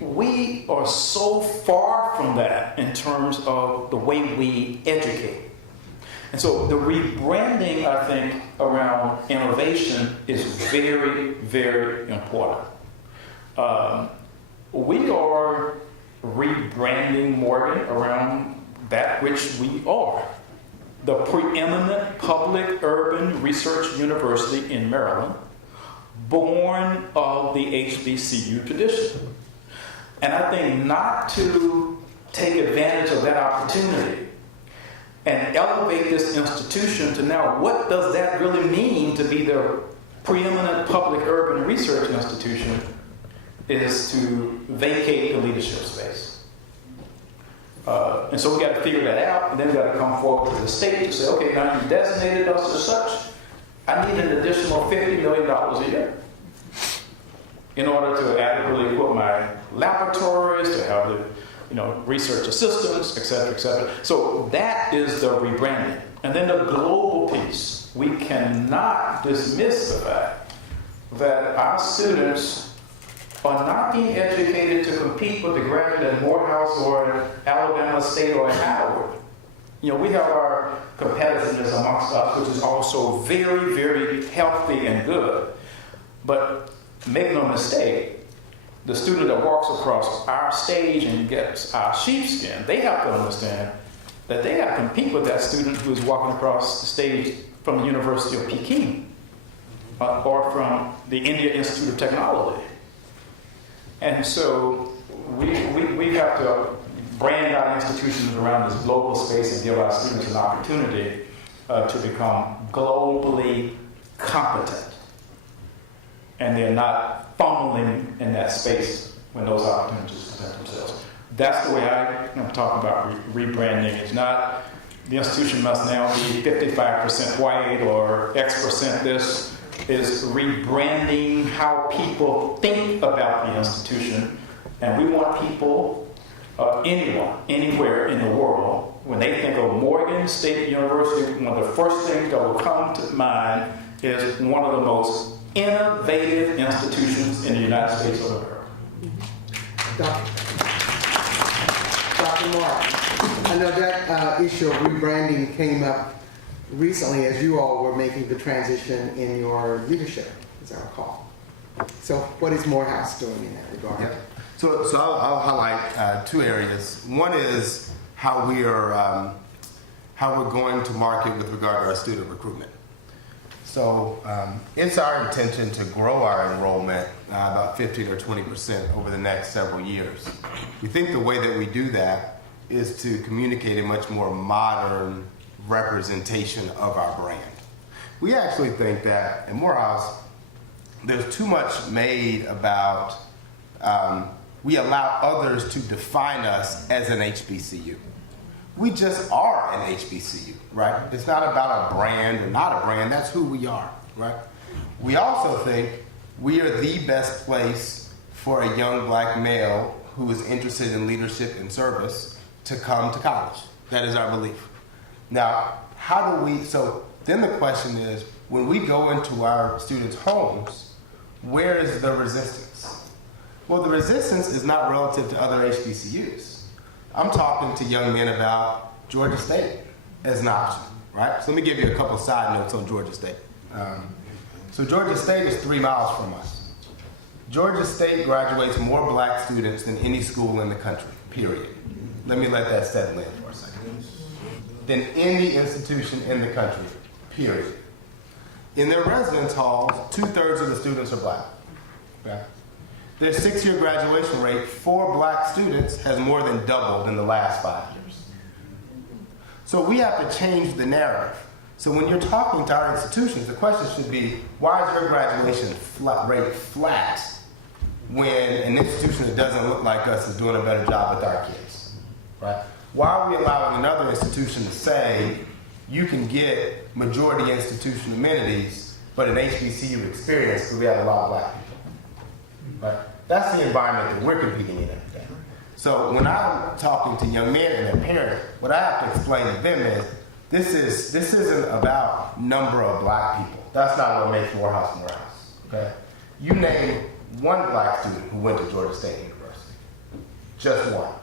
we are so far from that in terms of the way we educate. And so the rebranding, I think, around innovation is very, very important. We are rebranding Morgan around that which we are. The preeminent public urban research university in Maryland, born of the HBCU tradition. And I think not to take advantage of that opportunity and elevate this institution to now what does that really mean to be the preeminent public urban research institution is to vacate the leadership space. And so we got to figure that out, and then we got to come forward to the state to say, okay, now you've designated us as such. I need an additional $50 million a year in order to adequately equip my laboratories, to have the research assistants, et cetera, et cetera. So that is the rebranding. And then the global piece. We cannot dismiss the fact that our students are not being educated to compete with the graduate at Morehouse or at Alabama State or at Howard. We have our competitiveness amongst us, which is also very, very healthy and good. But make no mistake, the student that walks across our stage and gets our sheepskin, they have to understand that they have to compete with that student who's walking across the stage from the University of Peking or from the India Institute of Technology. And so we have to brand our institutions around this global space and give our students an opportunity to become globally competent. And they're not fumbling in that space when those opportunities present themselves. That's the way I'm talking about rebranding. It's not the institution must now be 55% white or X% this. Is rebranding how people think about the institution. And we want people, anyone, anywhere in the world, when they think of Morgan State University, one of the first things that will come to mind is one of the most innovative institutions in the United States of America. Dr. Martin, I know that issue of rebranding came up recently as you all were making the transition in your leadership, as I recall. So what is Morehouse doing in that regard? Yep. So I'll highlight two areas. One is how we're going to market with regard to our student recruitment. So it's our intention to grow our enrollment about 15 or 20% over the next several years. We think the way that we do that is to communicate a much more modern representation of our brand. We actually think that in Morehouse, there's too much made about we allow others to define us as an HBCU. We just are an HBCU, right? It's not about a brand or not a brand, that's who we are, right? We also think we are the best place for a young black male who is interested in leadership and service to come to college. That is our belief. Now, how do we, so then the question is, when we go into our students' homes, where is the resistance? Well, the resistance is not relative to other HBCUs. I'm talking to young men about Georgia State as an option, right? So let me give you a couple side notes on Georgia State. So Georgia State is 3 miles from us. Georgia State graduates more black students than any school in the country, period. Let me let that settle in for a second. Than any institution in the country, period. In their residence halls, 2/3 of the students are black. Okay? Their 6-year graduation rate for black students has more than doubled in the last 5 years. So we have to change the narrative. So when you're talking to our institutions, the question should be, why is your graduation rate flat when an institution that doesn't look like us is doing a better job with our kids, right? Why are we allowing another institution to say, you can get majority institution amenities, but an HBCU experience because we have a lot of black people, right? That's the environment that we're competing in every day. So when I'm talking to young men and their parents, what I have to explain to them is, this isn't about number of black people. That's not what makes Morehouse Morehouse, okay? You name one black student who went to Georgia State University. Just one.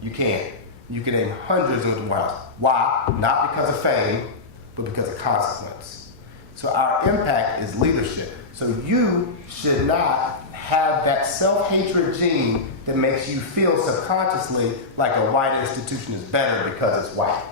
You can't. You can name hundreds who went to Morehouse. Why? Not because of fame, but because of consequence. So our impact is leadership. So you should not have that self-hatred gene that makes you feel subconsciously like a white institution is better because it's white.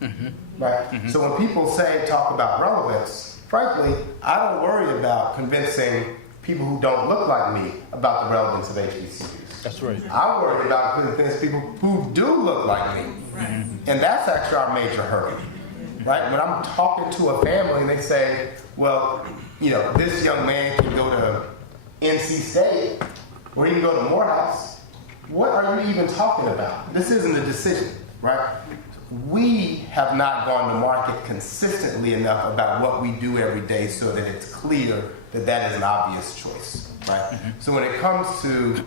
Mm-hmm. Right? Mm-hmm. So when people talk about relevance, frankly, I don't worry about convincing people who don't look like me about the relevance of HBCUs. That's right. I'm worried about convincing people who do look like me. Right. And that's actually our major hurdle. Right? When I'm talking to a family and they say, well, this young man can go to NC State or he can go to Morehouse. What are you even talking about? This isn't a decision, right? We have not gone to market consistently enough about what we do every day so that it's clear that that is an obvious choice, right? Mm-hmm. So when it comes to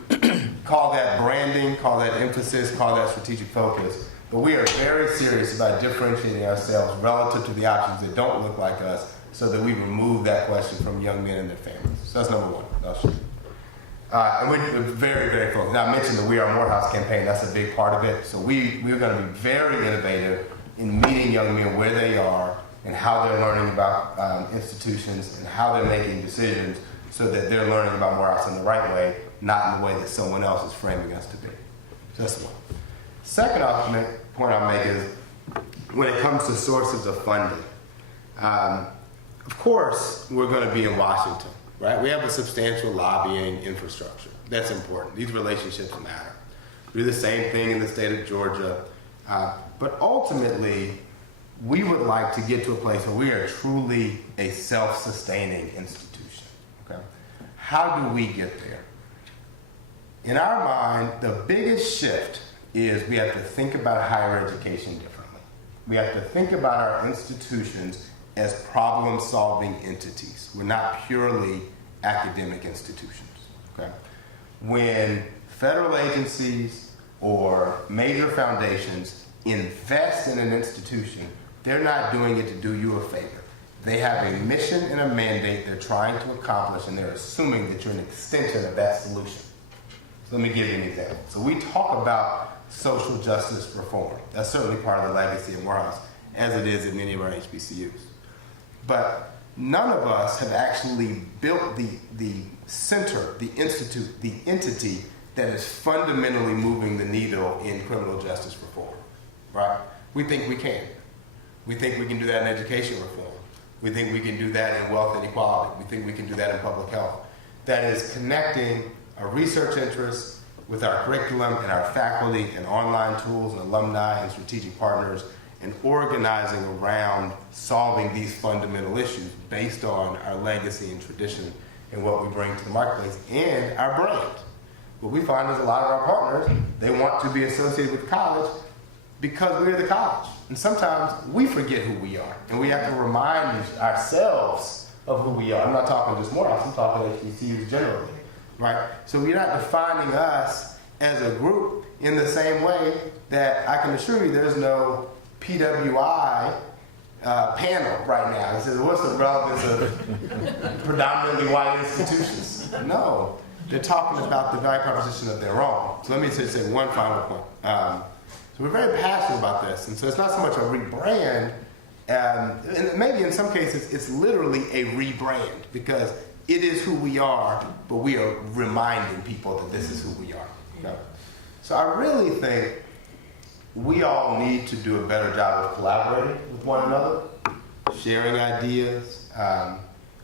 call that branding, call that emphasis, call that strategic focus, but we are very serious about differentiating ourselves relative to the options that don't look like us so that we remove that question from young men and their families. So that's number one. And we're very, very focused. Now, I mentioned the We Are Morehouse campaign. That's a big part of it. So we're going to be very innovative in meeting young men where they are and how they're learning about institutions and how they're making decisions so that they're learning about Morehouse in the right way, not in the way that someone else is framing us to be. So that's one. Second point I'll make is when it comes to sources of funding. Of course, we're going to be in Washington. Right? We have a substantial lobbying infrastructure. That's important. These relationships matter. We do the same thing in the state of Georgia. But ultimately, we would like to get to a place where we are truly a self-sustaining institution. Okay? How do we get there? In our mind, the biggest shift is we have to think about higher education differently. We have to think about our institutions as problem-solving entities. We're not purely academic institutions. Okay? When federal agencies or major foundations invest in an institution, they're not doing it to do you a favor. They have a mission and a mandate they're trying to accomplish, and they're assuming that you're an extension of that solution. So let me give you an example. So we talk about social justice reform. That's certainly part of the legacy of Morehouse, as it is in many of our HBCUs. But none of us have actually built the center, the institute, the entity that is fundamentally moving the needle in criminal justice reform, right? We think we can. We think we can do that in education reform. We think we can do that in wealth inequality. We think we can do that in public health. That is connecting our research interests with our curriculum and our faculty and online tools and alumni and strategic partners, and organizing around solving these fundamental issues based on our legacy and tradition and what we bring to the marketplace and our brand. What we find is a lot of our partners, they want to be associated with college because we're the college. And sometimes we forget who we are, and we have to remind ourselves of who we are. I'm not talking just Morehouse, I'm talking HBCUs generally, right? So we're not defining us as a group in the same way that I can assure you there's no PWI panel right now. He says, what's the relevance of predominantly white institutions? No, they're talking about the value proposition of their own. So let me just say one final point. So we're very passionate about this, and so it's not so much a rebrand, and maybe in some cases it's literally a rebrand because it is who we are, but we are reminding people that this is who we are. Okay? So I really think we all need to do a better job of collaborating with one another, sharing ideas. I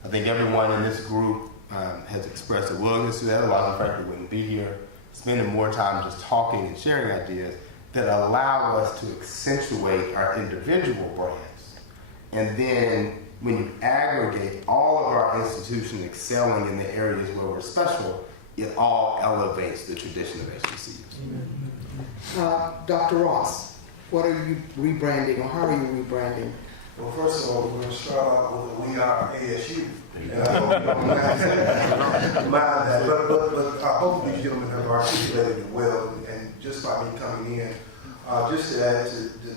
think everyone in this group has expressed a willingness to that. A lot of them frankly wouldn't be here. Spending more time just talking and sharing ideas that allow us to accentuate our individual brands. And then when you aggregate all of our institutions excelling in the areas where we're special, it all elevates the tradition of HBCUs. Dr. Ross, what are you rebranding, or how are you rebranding? Well, first of all, we're going to start out with we are ASU. And I hope you don't mind that. But both of these gentlemen have articulated it well, and just by me coming in, just to add to the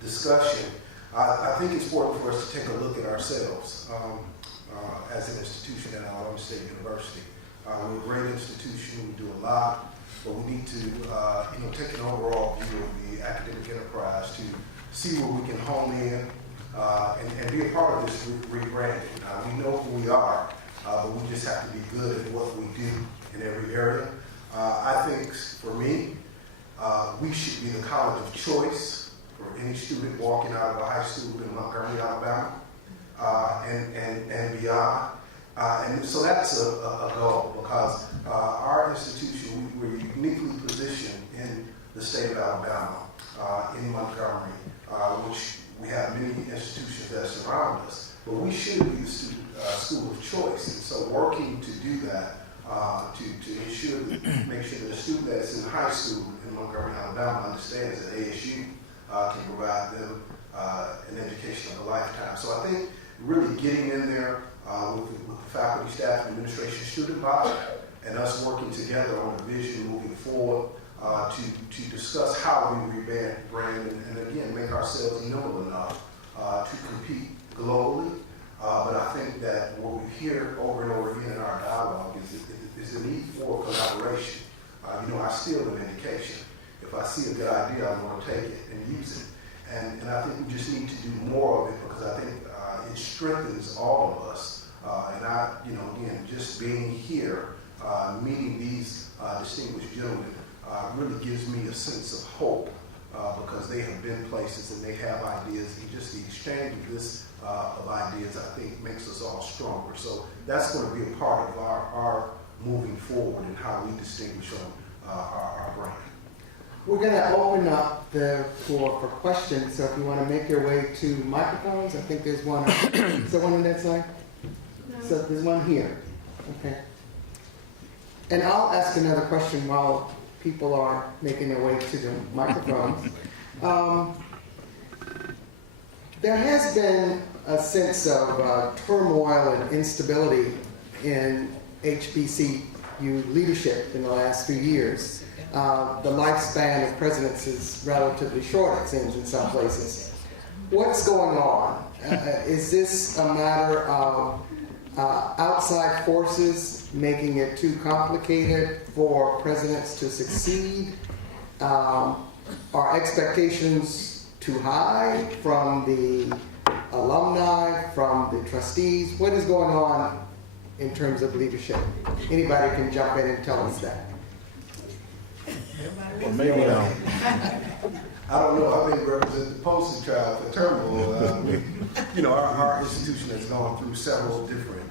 discussion, I think it's important for us to take a look at ourselves as an institution at Alabama State University. We're a great institution, we do a lot, but we need to take an overall view of the academic enterprise to see where we can hone in and be a part of this rebranding. We know who we are, but we just have to be good at what we do in every area. I think for me, we should be the college of choice for any student walking out of a high school in Montgomery, Alabama, and beyond. And so that's a goal because our institution, we're uniquely positioned in the state of Alabama, in Montgomery, which we have many institutions that surround us, but we should be the school of choice. And so working to do that, to ensure that, make sure that a student that's in high school in Montgomery, Alabama understands that ASU can provide them an education of a lifetime. So I think really getting in there with the faculty, staff, and administration, student body, and us working together on a vision moving forward to discuss how we rebrand and again make ourselves nimble enough to compete globally. But I think that what we hear over and over again in our dialogue is the need for collaboration. I steal an education. If I see a good idea, I'm going to take it and use it. And I think we just need to do more of it because I think it strengthens all of us. And again, just being here, meeting these distinguished gentlemen, really gives me a sense of hope because they have been places and they have ideas. And just the exchange of this of ideas, I think, makes us all stronger. So that's going to be a part of our moving forward and how we distinguish on our brand. We're going to open up the floor for questions, so if you want to make your way to microphones, I think there's one. Is there one on that side? No. So there's one here. Okay. And I'll ask another question while people are making their way to the microphones. There has been a sense of turmoil and instability in HBCU leadership in the last few years. The lifespan of presidents is relatively short, it seems, in some places. What's going on? Is this a matter of outside forces making it too complicated for presidents to succeed? Are expectations too high from the alumni, from the trustees? What is going on in terms of leadership? Anybody can jump in and tell us that. Well, maybe I don't know. I may represent the poster child for turmoil. You know, our institution has gone through several different,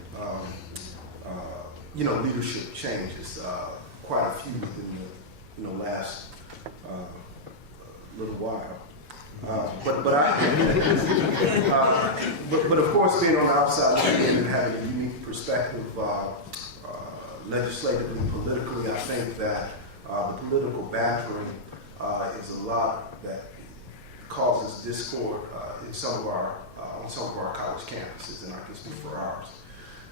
you know, leadership changes. Quite a few within the, you know, last little while. But of course, being on the outside looking in and having a unique perspective, legislatively and politically, I think that the political bantering is a lot that causes discord in some of our on some of our college campuses, and I can speak for ours.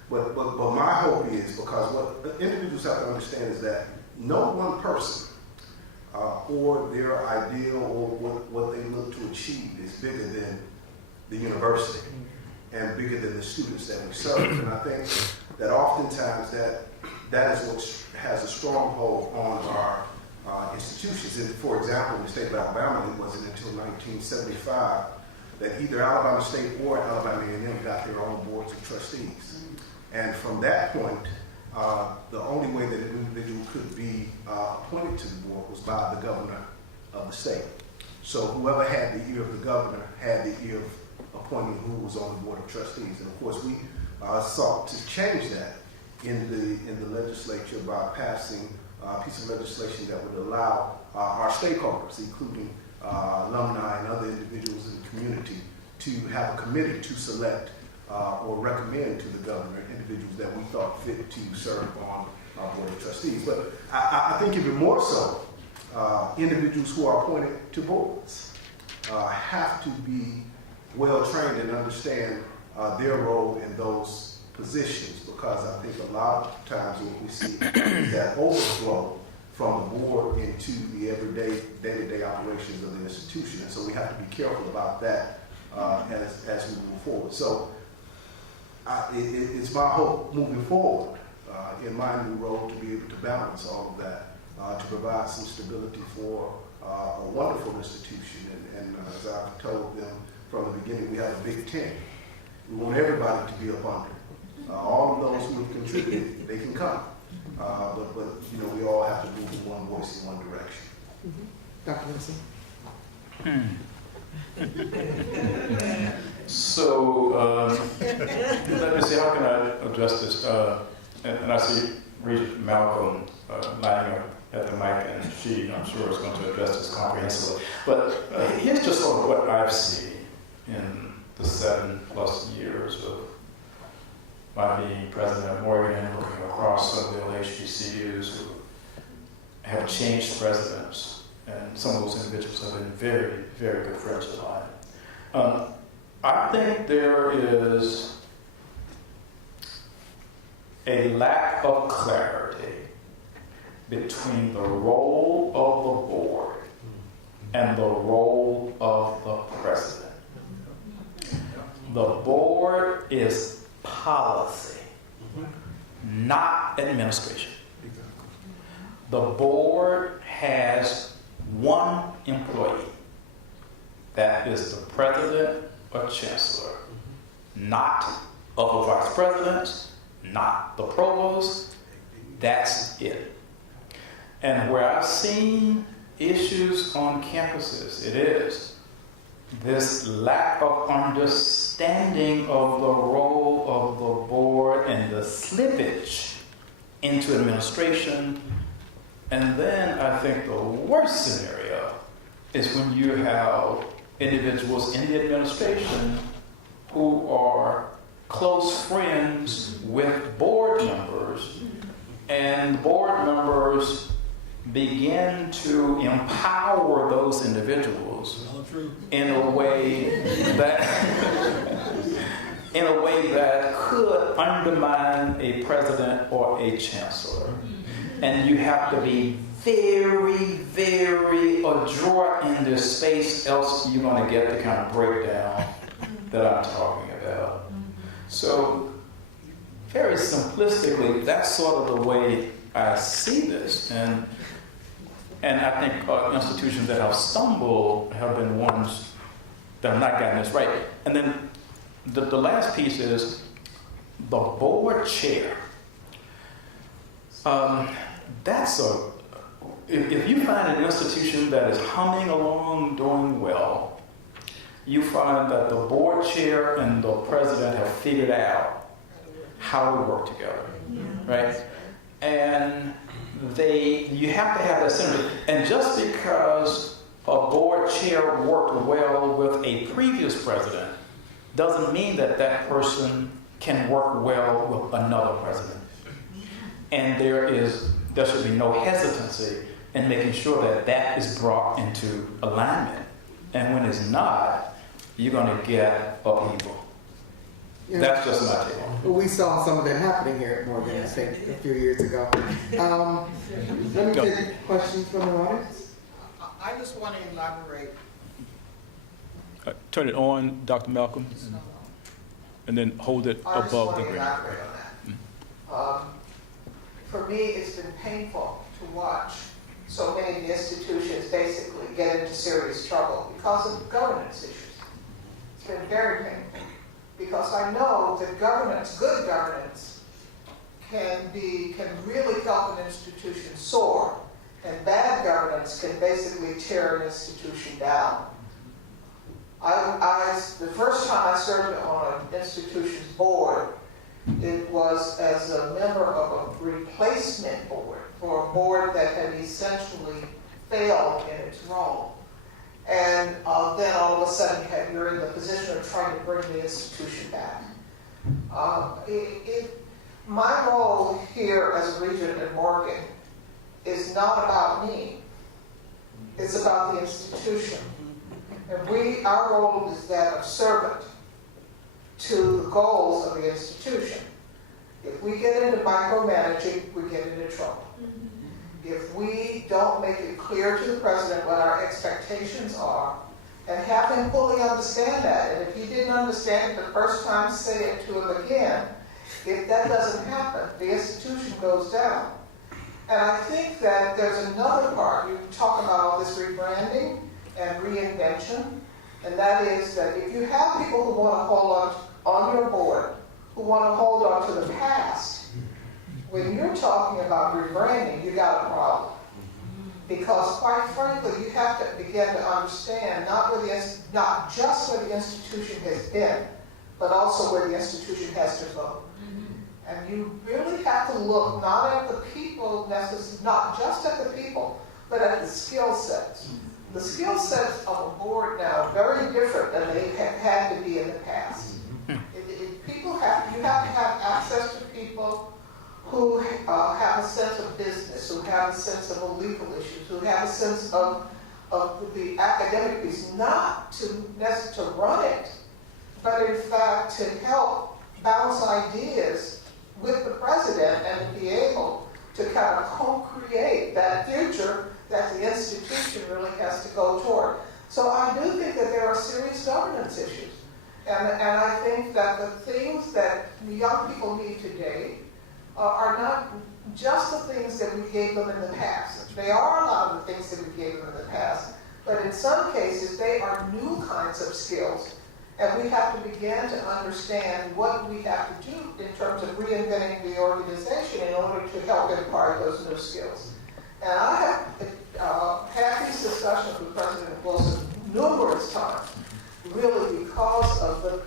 But my hope is, because what the individuals have to understand is that no one person or their ideal or what they look to achieve is bigger than the university and bigger than the students that we serve. And I think that oftentimes that is what has a stronghold on our institutions. And for example, in the state of Alabama, it wasn't until 1975 that either Alabama State or Alabama A&M got their own boards of trustees. And from that point, the only way that an individual could be appointed to the board was by the governor of the state. So whoever had the ear of the governor had the ear of appointing who was on the board of trustees. And of course, we sought to change that in the legislature by passing a piece of legislation that would allow our stakeholders, including alumni and other individuals in the community, to have a committee to select or recommend to the governor individuals that we thought fit to serve on our board of trustees. But I think even more so, individuals who are appointed to boards have to be well trained and understand their role in those positions, because I think a lot of times what we see is that overflow from the board into the everyday, day-to-day operations of the institution. And so we have to be careful about that as we move forward. So it's my hope moving forward in my new role to be able to balance all of that, to provide some stability for a wonderful institution. And as I've told them from the beginning, we have a big tent. We want everybody to be up under. All of those who have contributed, they can come. But you know, we all have to move in one voice in one direction. Dr. Wilson? So let me see, how can I address this? And I see Regent Malcolm lining up at the mic, and she, I'm sure, is going to address this comprehensively. But here's just sort of what I've seen in the 7+ years of my being president of Morgan, looking across some of the HBCUs who have changed presidents, and some of those individuals have been very, very good friends of mine. I think there is a lack of clarity between the role of the board and the role of the president. The board is policy, not administration. The board has one employee, that is the president or chancellor, not other vice presidents, not the provost. That's it. And where I've seen issues on campuses, it is this lack of understanding of the role of the board and the slippage into administration. And then I think the worst scenario is when you have individuals in the administration who are close friends with board members, and board members begin to empower those individuals in a way that could undermine a president or a chancellor. And you have to be very, very adroit in this space, else you're going to get the kind of breakdown that I'm talking about. So, very simplistically, that's sort of the way I see this. And I think institutions that have stumbled have been ones that have not gotten this right. And then the last piece is the board chair. if you find an institution that is humming along, doing well, you find that the board chair and the president have figured out how to work together, right? And you have to have that synergy. And just because a board chair worked well with a previous president doesn't mean that that person can work well with another president. And there should be no hesitancy in making sure that that is brought into alignment. And when it's not, you're going to get upheaval. That's just my take on it. Well, we saw some of that happening here at Morgan, I think, a few years ago. Let me take questions from the audience. I just want to elaborate. Turn it on, Dr. Malcolm, and then hold it I just above want the to grid. elaborate on that. For me, it's been painful to watch so many of the institutions basically get into serious trouble because of governance issues. It's been very painful because I know that governance, good governance, can really help an institution soar, and bad governance can basically tear an institution down. The first time I served on an institution's board, it was as a member of a replacement board for a board that had essentially failed in its role. And then all of a sudden you're in the position of trying to bring the institution back. My role here as a regent at Morgan is not about me. It's about the institution. And our role is that of servant to the goals of the institution. If we get into micromanaging, we get into trouble. If we don't make it clear to the president what our expectations are and have him fully understand that, and if he didn't understand it the first time, say it to him again. If that doesn't happen, the institution goes down. And I think that there's another part. You talk about all this rebranding and reinvention, and that is that if you have people who want to hold on your board, who want to hold on to the past, when you're talking about rebranding, you got a problem. Because quite frankly, you have to begin to understand not just where the institution has been, but also where the institution has to go. And you really have to look not at the people necessarily, not just at the people, but at the skill sets. The skill sets of a board now are very different than they have had to be in the past. You have to have access to people who have a sense of business, who have a sense of legal issues, who have a sense of the academic piece, not to necessarily run it, but in fact to help bounce ideas with the president and to be able to kind of co-create that future that the institution really has to go toward. So I do think that there are serious governance issues. And I think that the things that the young people need today are not just the things that we gave them in the past. They are a lot of the things that we gave them in the past, but in some cases they are new kinds of skills. And we have to begin to understand what we have to do in terms of reinventing the organization in order to help impart those new skills. And I have had these discussions with President Wilson numerous times, really because of the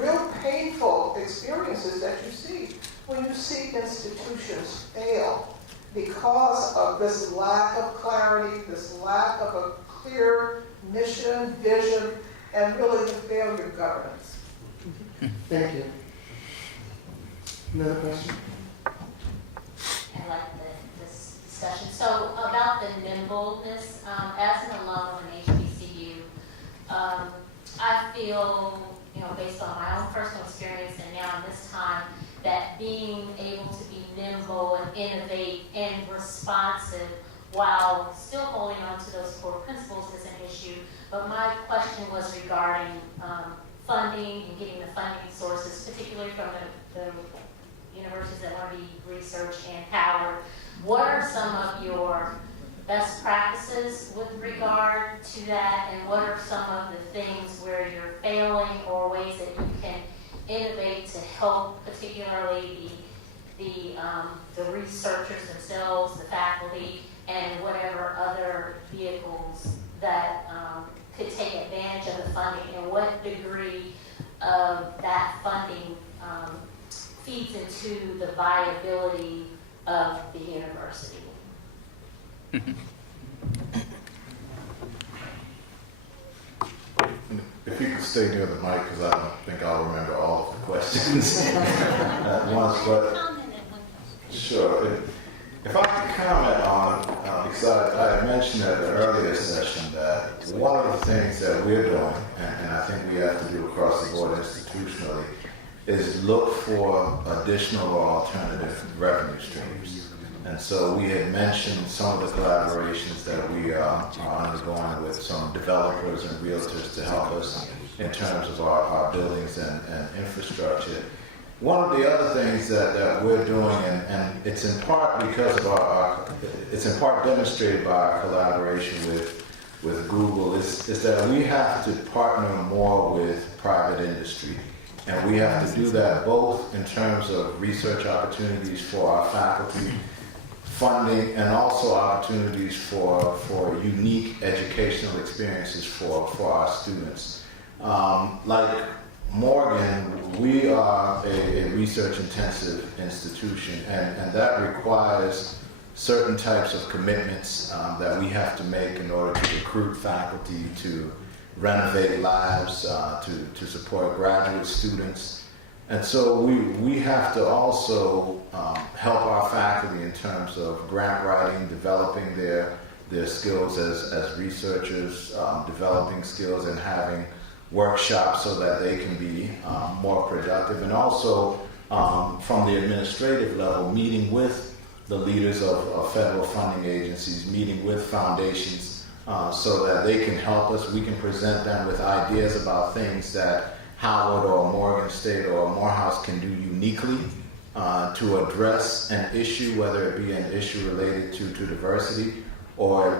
real painful experiences that you see when you see institutions fail because of this lack of clarity, this lack of a clear mission, vision, and really the failure of governance. Thank you. Another question? I like this discussion. So about the nimbleness, as an alum of an HBCU, I feel, based on my own personal experience and now in this time, that being able to be nimble and innovate and responsive while still holding on to those core principles is an issue. But my question was regarding funding and getting the funding sources, particularly from the universities that want to be research empowered. What are some of your best practices with regard to that, and what are some of the things where you're failing or ways that you can innovate to help particularly the researchers themselves, the faculty, and whatever other vehicles that could take advantage of the funding, and what degree of that funding feeds into the viability of the university. If you could stay near the mic, because I don't think I'll remember all of the questions at once, but sure. If I could comment on, because I had mentioned at the earlier session that one of the things that we're doing, and I think we have to do across the board institutionally, is look for additional or alternative revenue streams. And so we had mentioned some of the collaborations that we are undergoing with some developers and realtors to help us in terms of our buildings and infrastructure. One of the other things that we're doing, and it's in part because of it's in part demonstrated by our collaboration with Google, is that we have to partner more with private industry. And we have to do that both in terms of research opportunities for our faculty, funding, and also opportunities for unique educational experiences for our students. Like Morgan, we are a research-intensive institution, and that requires certain types of commitments that we have to make in order to recruit faculty, to renovate labs, to support graduate students. And so we have to also help our faculty in terms of grant writing, developing their skills as researchers, developing skills and having workshops so that they can be more productive, and also from the administrative level, meeting with the leaders of federal funding agencies, meeting with foundations so that they can help us. We can present them with ideas about things that Howard or Morgan State or Morehouse can do uniquely to address an issue, whether it be an issue related to diversity or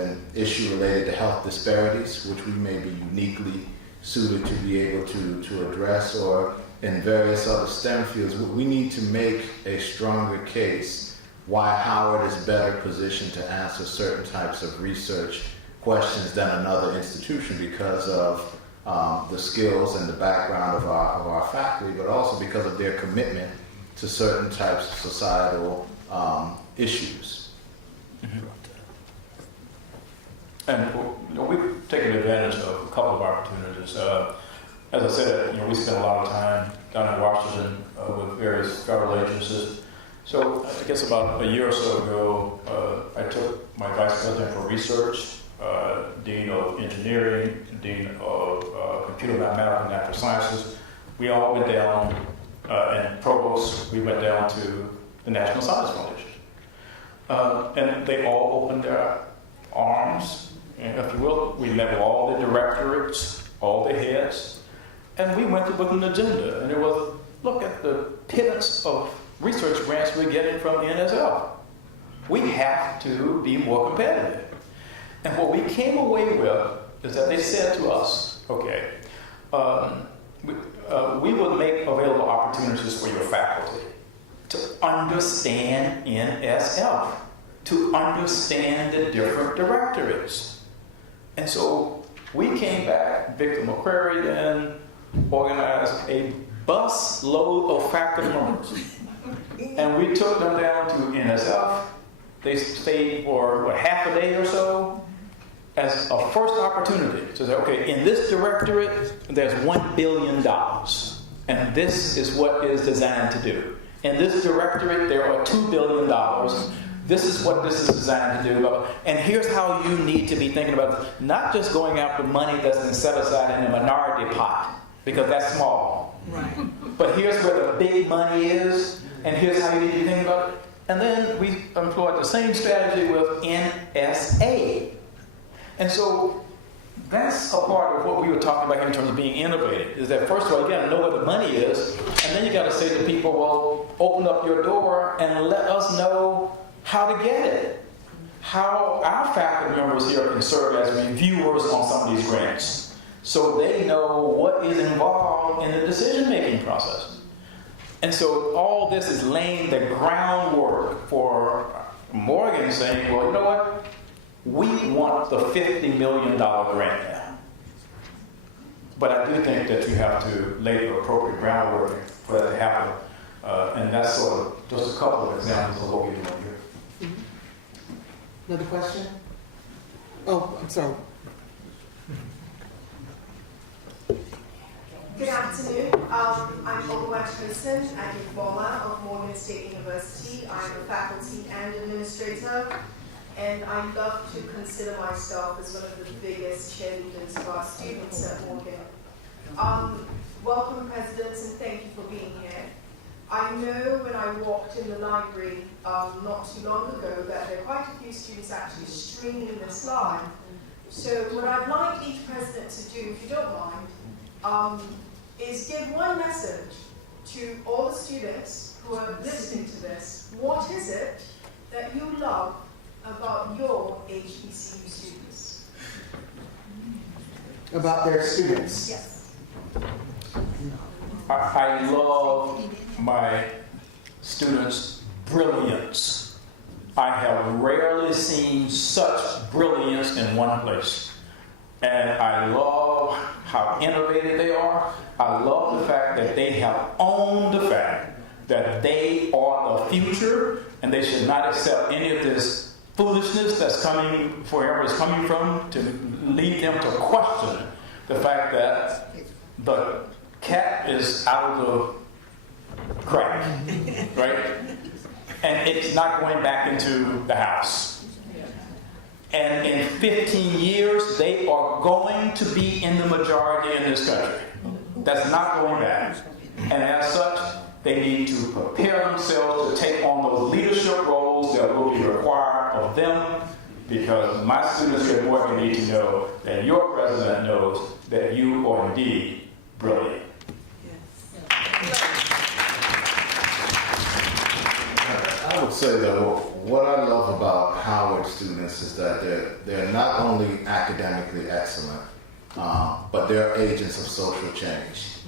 an issue related to health disparities, which we may be uniquely suited to be able to address, or in various other STEM fields. We need to make a stronger case why Howard is better positioned to answer certain types of research questions than another institution because of the skills and the background of our faculty, but also because of their commitment to certain types of societal issues. And we've taken advantage of a couple of opportunities. As I said, we spend a lot of time down in Washington with various federal agencies. So I guess about a year or so ago, I took my vice president for research, dean of engineering, dean of computer mathematics and natural sciences. We all went down, and provost, we went down to the National Science Foundation. And they all opened their arms, and if you will. We met with all the directorates, all the heads, and we went with an agenda. And it was, look at the pivots of research grants we're getting from NSF. We have to be more competitive. And what we came away with is that they said to us, okay, we will make available opportunities for your faculty to understand NSF, to understand the different directorates. And so we came back, Victor McQuarrie then organized a bus load of faculty members. And we took them down to NSF. They stayed for half a day or so as a first opportunity to say, okay, in this directorate, there's $1 billion. And this is what is designed to do. In this directorate, there are $2 billion. This is what this is designed to do. And here's how you need to be thinking about it. Not just going after money that's been set aside in a minority pot, because that's small. Right. But here's where the big money is, and here's how you need to be thinking about it. And then we employed the same strategy with NSA. And so that's a part of what we were talking about here in terms of being innovative, is that first of all, you got to know where the money is, and then you got to say to people, well, open up your door and let us know how to get it. How our faculty members here can serve as reviewers on some of these grants, so they know what is involved in the decision-making process. And so all this is laying the groundwork for Morgan saying, well, you know what? We want the $50 million grant now. But I do think that you have to lay the appropriate groundwork for that to happen. And that's sort of just a couple of examples of what we're doing here. Another question? Oh, I'm sorry. Good afternoon. I'm Olawat Hudson. I'm a former of Morgan State University. I'm a faculty and administrator, and I love to consider myself as one of the biggest cheerleaders of our students at Morgan. Welcome, presidents, and thank you for being here. I know when I walked in the library not too long ago that there are quite a few students actually streaming this live. So what I'd like each president to do, if you don't mind, is give one message to all the students who are listening to this. What is it that you love about your HBCU students? About their students? Yes. I love my students' brilliance. I have rarely seen such brilliance in one place. And I love how innovative they are. I love the fact that they have owned the fact that they are the future and they should not accept any of this foolishness that's coming, wherever it's coming from, to lead them to question the fact that the cat is out of the crack, right? And it's not going back into the house. And in 15 years, they are going to be in the majority in this country. That's not going back. And as such, they need to prepare themselves to take on those leadership roles that will be required of them, because my students at Morgan need to know that your president knows that you are indeed brilliant. I would say that what I love about Howard students is that they're not only academically excellent, but they're agents of social change.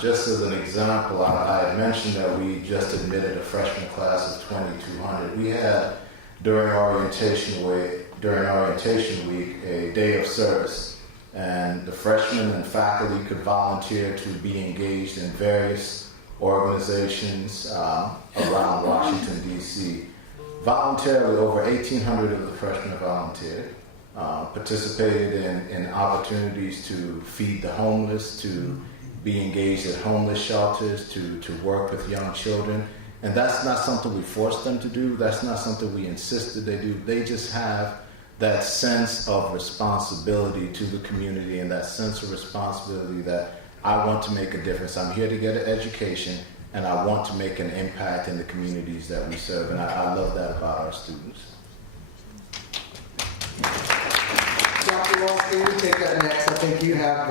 Just as an example, I had mentioned that we just admitted a freshman class of 2,200. We had, during orientation week, a day of service, and the freshmen and faculty could volunteer to be engaged in various organizations around Washington, D.C. Voluntarily, over 1,800 of the freshmen volunteered, participated in opportunities to feed the homeless, to be engaged at homeless shelters, to work with young children. And that's not something we forced them to do. That's not something we insisted they do. They just have that sense of responsibility to the community and that sense of responsibility that I want to make a difference. I'm here to get an education, and I want to make an impact in the communities that we serve. And I love that about our students. Dr. Walton, you take that next. I think you have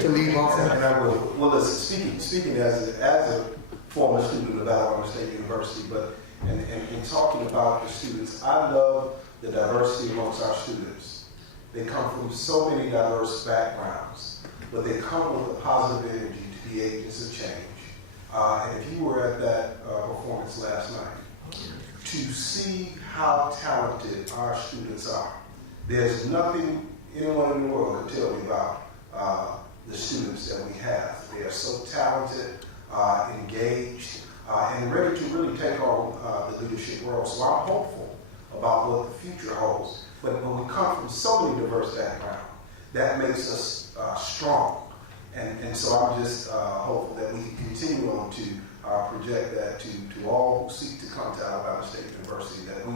to leave also. And I will. Well, listen, speaking as a former student of Alabama State University, but in talking about the students, I love the diversity amongst our students. They come from so many diverse backgrounds, but they come with a positive energy to be agents of change. And if you were at that performance last night, to see how talented our students are, there's nothing anyone in the world could tell me about the students that we have. They are so talented, engaged, and ready to really take on the leadership role. So I'm hopeful about what the future holds. But when we come from so many diverse backgrounds, that makes us strong. And so I'm just hopeful that we can continue on to project that to all who seek to come to Alabama State University, that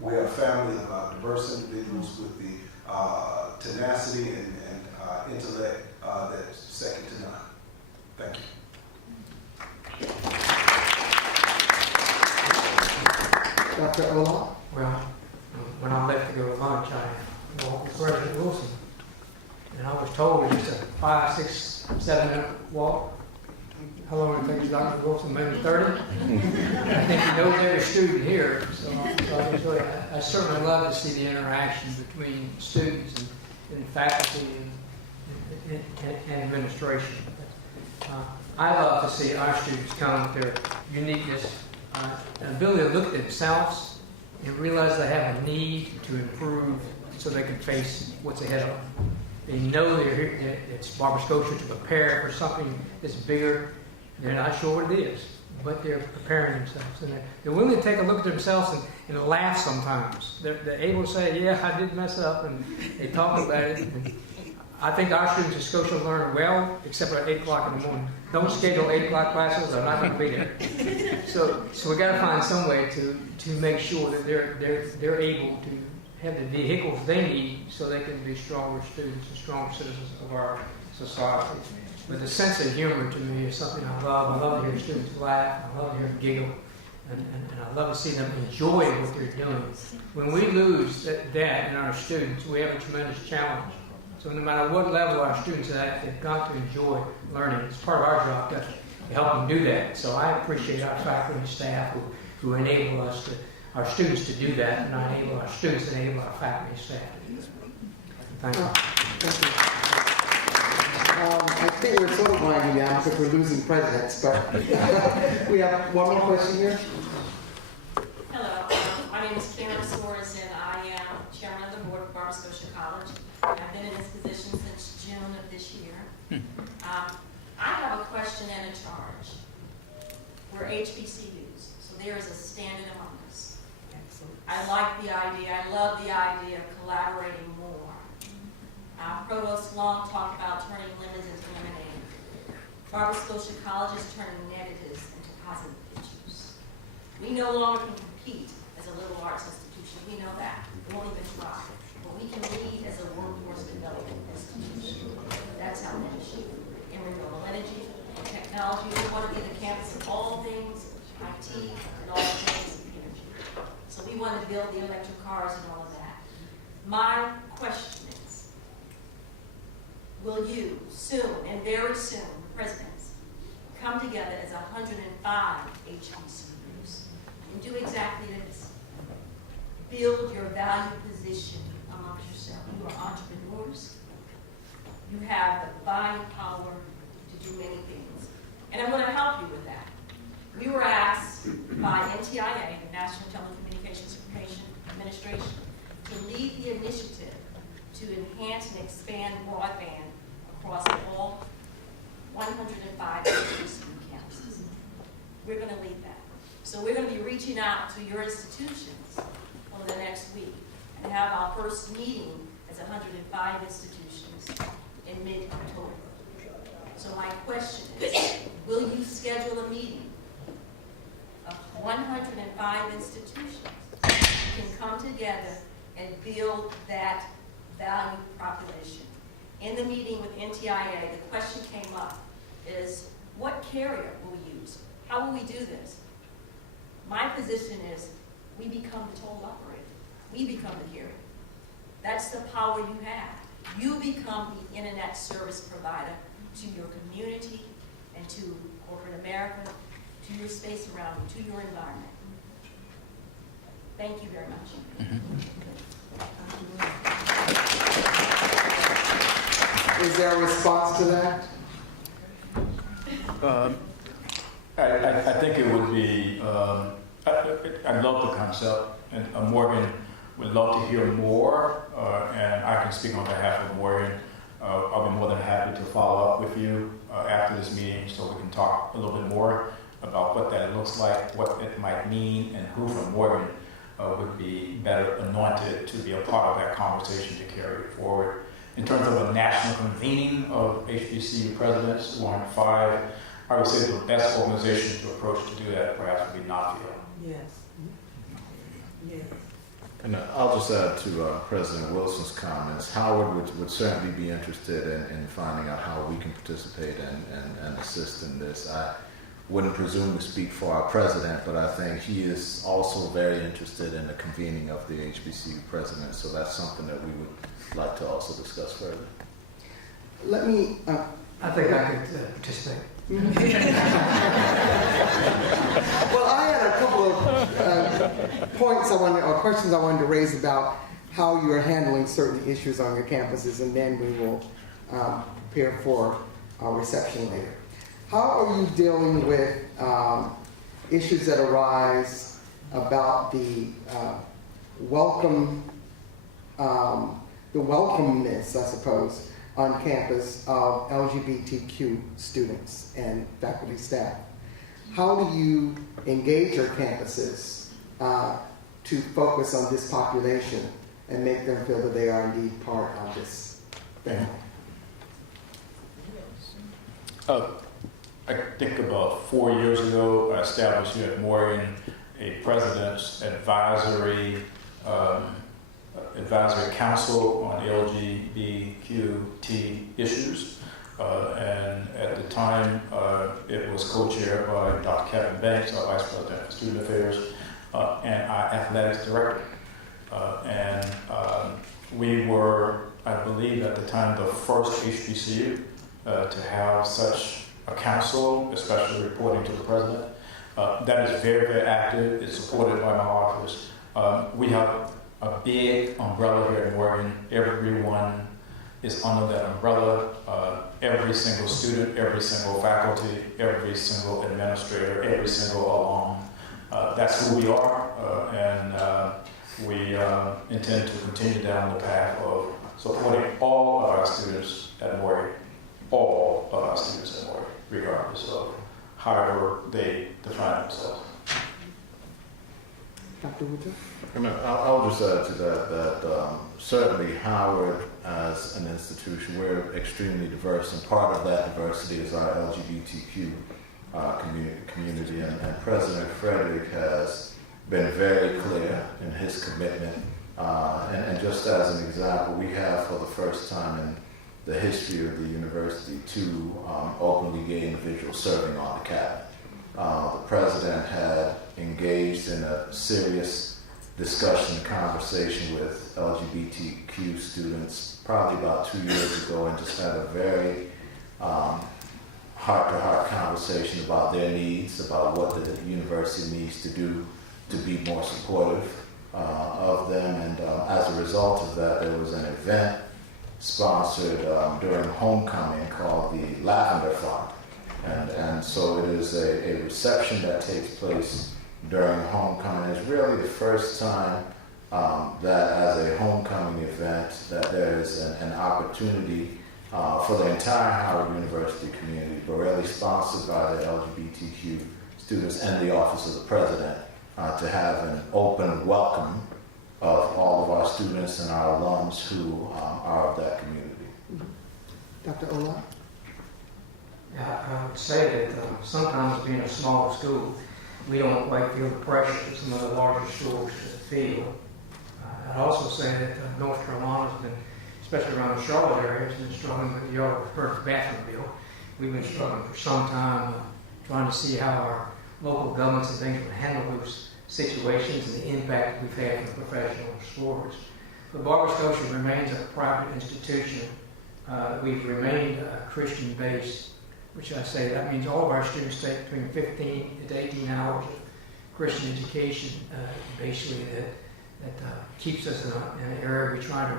we are a family of diverse individuals with the tenacity and intellect that's second to none. Thank you. Dr. Ola? Well, when I left to go to lunch, I walked with President Wilson. And I was told it's a 5, 6, 7 minute walk. How long it takes Dr. Wilson? Maybe 30? I think he knows every student here. So I certainly love to see the interaction between students and faculty and administration. I love to see our students come with their uniqueness, and ability to look at themselves and realize they have a need to improve so they can face what's ahead of them. They know they're here, that it's Barber Scotia to prepare for something that's bigger. They're not sure what it is, but they're preparing themselves. And they're willing to take a look at themselves and laugh sometimes. They're able to say, yeah, I did mess up, and they talk about it. And I think our students at Scotia learn well, except at 8 o'clock in the morning. Don't schedule 8 o'clock classes, they're not going to be there. So we got to find some way to make sure that they're able to have the vehicles they need so they can be stronger students and stronger citizens of our society. But the sense of humor to me is something I love. I love to hear students laugh. I love to hear them giggle. And I love to see them enjoy what they're doing. When we lose that in our students, we have a tremendous challenge. So no matter what level our students are at, they've got to enjoy learning. It's part of our job to help them do that. So I appreciate our faculty and staff who enable our students to do that, and I enable our students to enable our faculty and staff to do that. Thank you. Thank you. I think we're sort of winding down because we're losing presidents, but we have one more question here. Hello, my name is Chancellors, and I am chairman of the board of Barber Scotia College. I've been in this position since June of this year. I have a question and a charge. We're HBCUs, so there is a standard among us. I like the idea, I love the idea of collaborating more. Provost Long talked about turning lemons into lemonade. Barber Scotia College is turning negatives into positive issues. We no longer can compete as a liberal arts institution. We know that. We won't even try. But we can lead as a workforce development institution. That's our mission. In renewable energy, in technology, we want to be the campus of all things IT and all things energy. So we want to build the electric cars and all of that. My question is, will you soon, and very soon, presidents, come together as 105 HBCUs and do exactly this? Build your value position amongst yourself. You are entrepreneurs. You have the buying power to do many things. And I'm going to help you with that. We were asked by NTIA, the National Telecommunications Administration, to lead the initiative to enhance and expand broadband across all 105 HBCU campuses. We're going to lead that. So we're going to be reaching out to your institutions over the next week and have our first meeting as 105 institutions in mid-October. So my question is, will you schedule a meeting of 105 institutions who can come together and build that value proposition? In the meeting with NTIA, the question came up is, what carrier will we use? How will we do this? My position is, we become the toll operator. We become the carrier. That's the power you have. You become the internet service provider to your community and to corporate America, to your space around you, to your environment. Thank you very much. Is there a response to that? I think it would be, I love the concept, and Morgan would love to hear more, and I can speak on behalf of Morgan. I'll be more than happy to follow up with you after this meeting so we can talk a little bit more about what that looks like, what it might mean, and who from Morgan would be better anointed to be a part of that conversation to carry it forward. In terms of a national convening of HBCU presidents, 105, I would say the best organization to approach to do that perhaps would be NAFIA. Yes. Yes. And I'll just add to President Wilson's comments. Howard would certainly be interested in finding out how we can participate and assist in this. I wouldn't presume to speak for our president, but I think he is also very interested in the convening of the HBCU president. So that's something that we would like to also discuss further. Let me... I think I could participate. Well, I had a couple of points or questions I wanted to raise about how you are handling certain issues on your campuses, and then we will prepare for our reception later. How are you dealing with issues that arise about the welcomeness, I suppose, on campus of LGBTQ students and faculty staff. How do you engage your campuses to focus on this population and make them feel that they are indeed part of this family? I think about 4 years ago, I established here at Morgan a president's advisory council on LGBTQ issues. And at the time, it was co-chaired by Dr. Kevin Banks, our Vice President for Student Affairs, and our Athletics Director. We were, I believe at the time, the first HBCU to have such a council, especially reporting to the president. That is very, very active. It's supported by my office. We have a big umbrella here at Morgan. Everyone is under that umbrella. Every single student, every single faculty, every single administrator, every single alum. That's who we are, and we intend to continue down the path of supporting all of our students at Morgan, all of our students at Morgan, regardless of however they define themselves. Dr. Woodruff? I'll just add to that certainly Howard as an institution, we're extremely diverse, and part of that diversity is our LGBTQ community, and President Frederick has been very clear in his commitment. And just as an example, we have for the first time in the history of the university 2 openly gay individuals serving on the cabinet. The president had engaged in a serious discussion and conversation with LGBTQ students probably about 2 years ago, and just had a very heart-to-heart conversation about their needs, about what the university needs to do to be more supportive of them. And as a result of that, there was an event sponsored during homecoming called the Lavender Fund. And so it is a reception that takes place during homecoming. It's really the first time that as a homecoming event that there is an opportunity for the entire Howard University community, but really sponsored by the LGBTQ students and the Office of the President, to have an open welcome of all of our students and our alums who are of that community. Dr. Ola? Yeah, I would say that sometimes being a small school, we don't quite feel the pressure that some of the larger schools feel. I'd also say that North Carolina's been, especially around the Charlotte area, has been struggling with the first bathroom bill. We've been struggling for some time trying to see how our local governments and things would handle those situations and the impact we've had from professional explorers. But Barber Scotia remains a private institution. We've remained Christian-based, which I say that means all of our students take between 15 to 18 hours of Christian education, basically that keeps us in an area we try to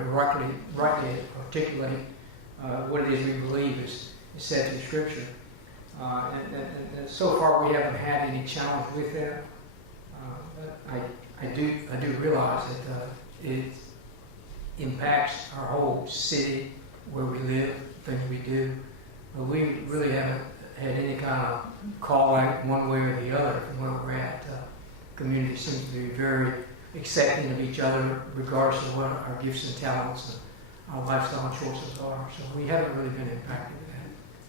rightly articulate what it is we believe is said through Scripture. And so far we haven't had any challenge with that. I do realize that it impacts our whole city, where we live, things we do. But we really haven't had any kind of call out one way or the other from where we're at. Community seems to be very accepting of each other, regardless of what our gifts and talents and our lifestyle choices are. So we haven't really been impacted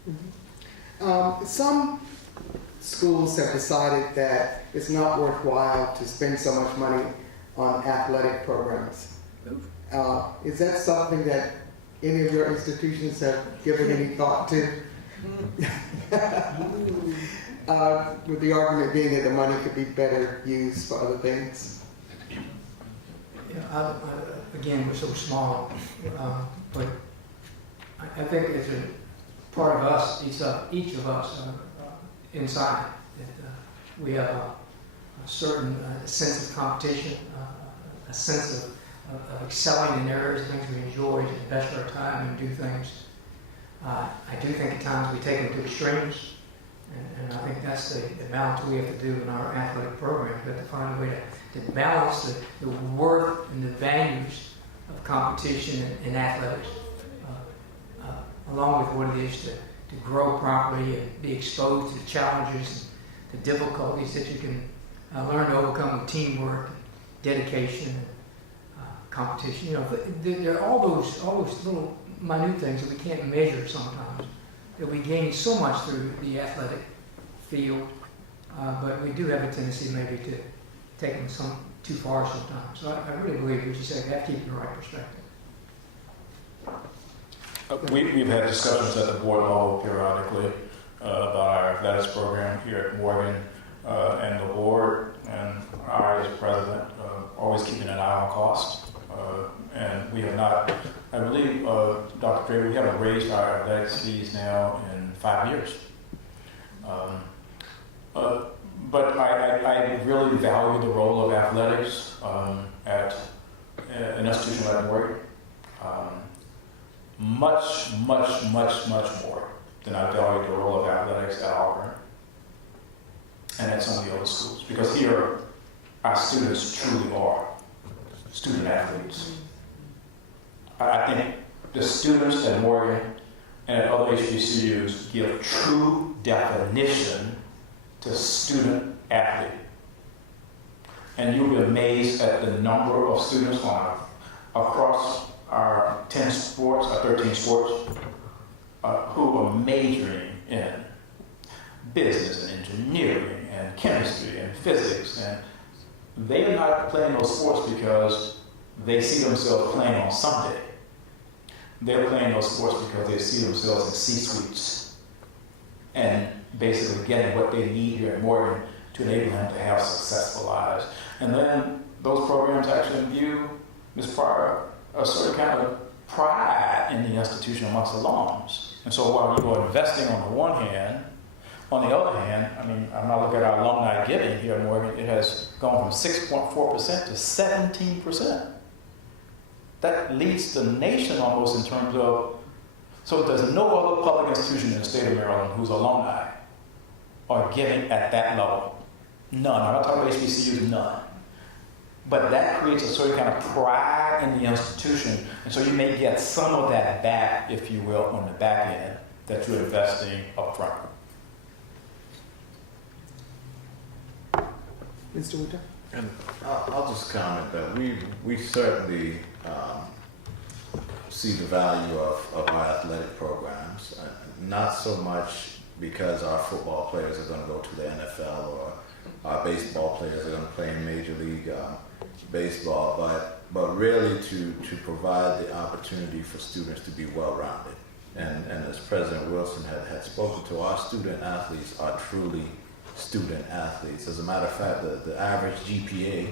with that. Mm-hmm. Some schools have decided that it's not worthwhile to spend so much money on athletic programs. Is that something that any of your institutions have given any thought to? With the argument being that the money could be better used for other things? Yeah, again, we're so small, but I think it's a part of us, each of us inside, that we have a certain sense of competition, a sense of excelling in areas, things we enjoy, to invest our time and do things. I do think at times we take them to extremes, And I think that's the balance we have to do in our athletic programs. We have to find a way to balance the worth and the values of competition in athletics, along with what it is to grow properly and be exposed to the challenges and the difficulties that you can learn to overcome with teamwork, dedication, and competition. You know, there are all those little minute things that we can't measure sometimes, that we gain so much through the athletic field, but we do have a tendency maybe to take them too far sometimes. So I really believe what you said, we have to keep it in the right perspective. We've had discussions at the board level periodically about our athletics program here at Morgan, and the board and I as president always keeping an eye on cost. And we have not, I believe, Dr. Dre, we haven't raised our athletics fees now in 5 years. But I really value the role of athletics at an institution like Morgan. Much more than I value the role of athletics at Auburn and at some of the other schools. Because here, our students truly are student athletes. I think the students at Morgan and at other HBCUs give true definition to student athlete. And you'll be amazed at the number of students across our 10 sports, our 13 sports, who are majoring in business and engineering and chemistry and physics. And they are not playing those sports because they see themselves playing on Sunday. They're playing those sports because they see themselves in C-suites and basically getting what they need here at Morgan to enable them to have successful lives. And then those programs actually imbue, Ms. Pryor, a certain kind of pride in the institution amongst alums. And so while you are investing on the one hand, on the other hand, I mean, I'm not looking at our alumni giving here at Morgan, it has gone from 6.4% to 17%. That leads the nation almost in terms of, so there's no other public institution in the state of Maryland whose alumni are giving at that level. None. I'm not talking about HBCUs, none. But that creates a certain kind of pride in the institution. And so you may get some of that back, if you will, on the back end that you're investing up front. Mr. Winter? And I'll just comment that we certainly see the value of our athletic programs, not so much because our football players are going to go to the NFL or our baseball players are going to play in Major League Baseball, but really to provide the opportunity for students to be well-rounded. And as President Wilson had spoken to, our student athletes are truly student athletes. As a matter of fact, the average GPA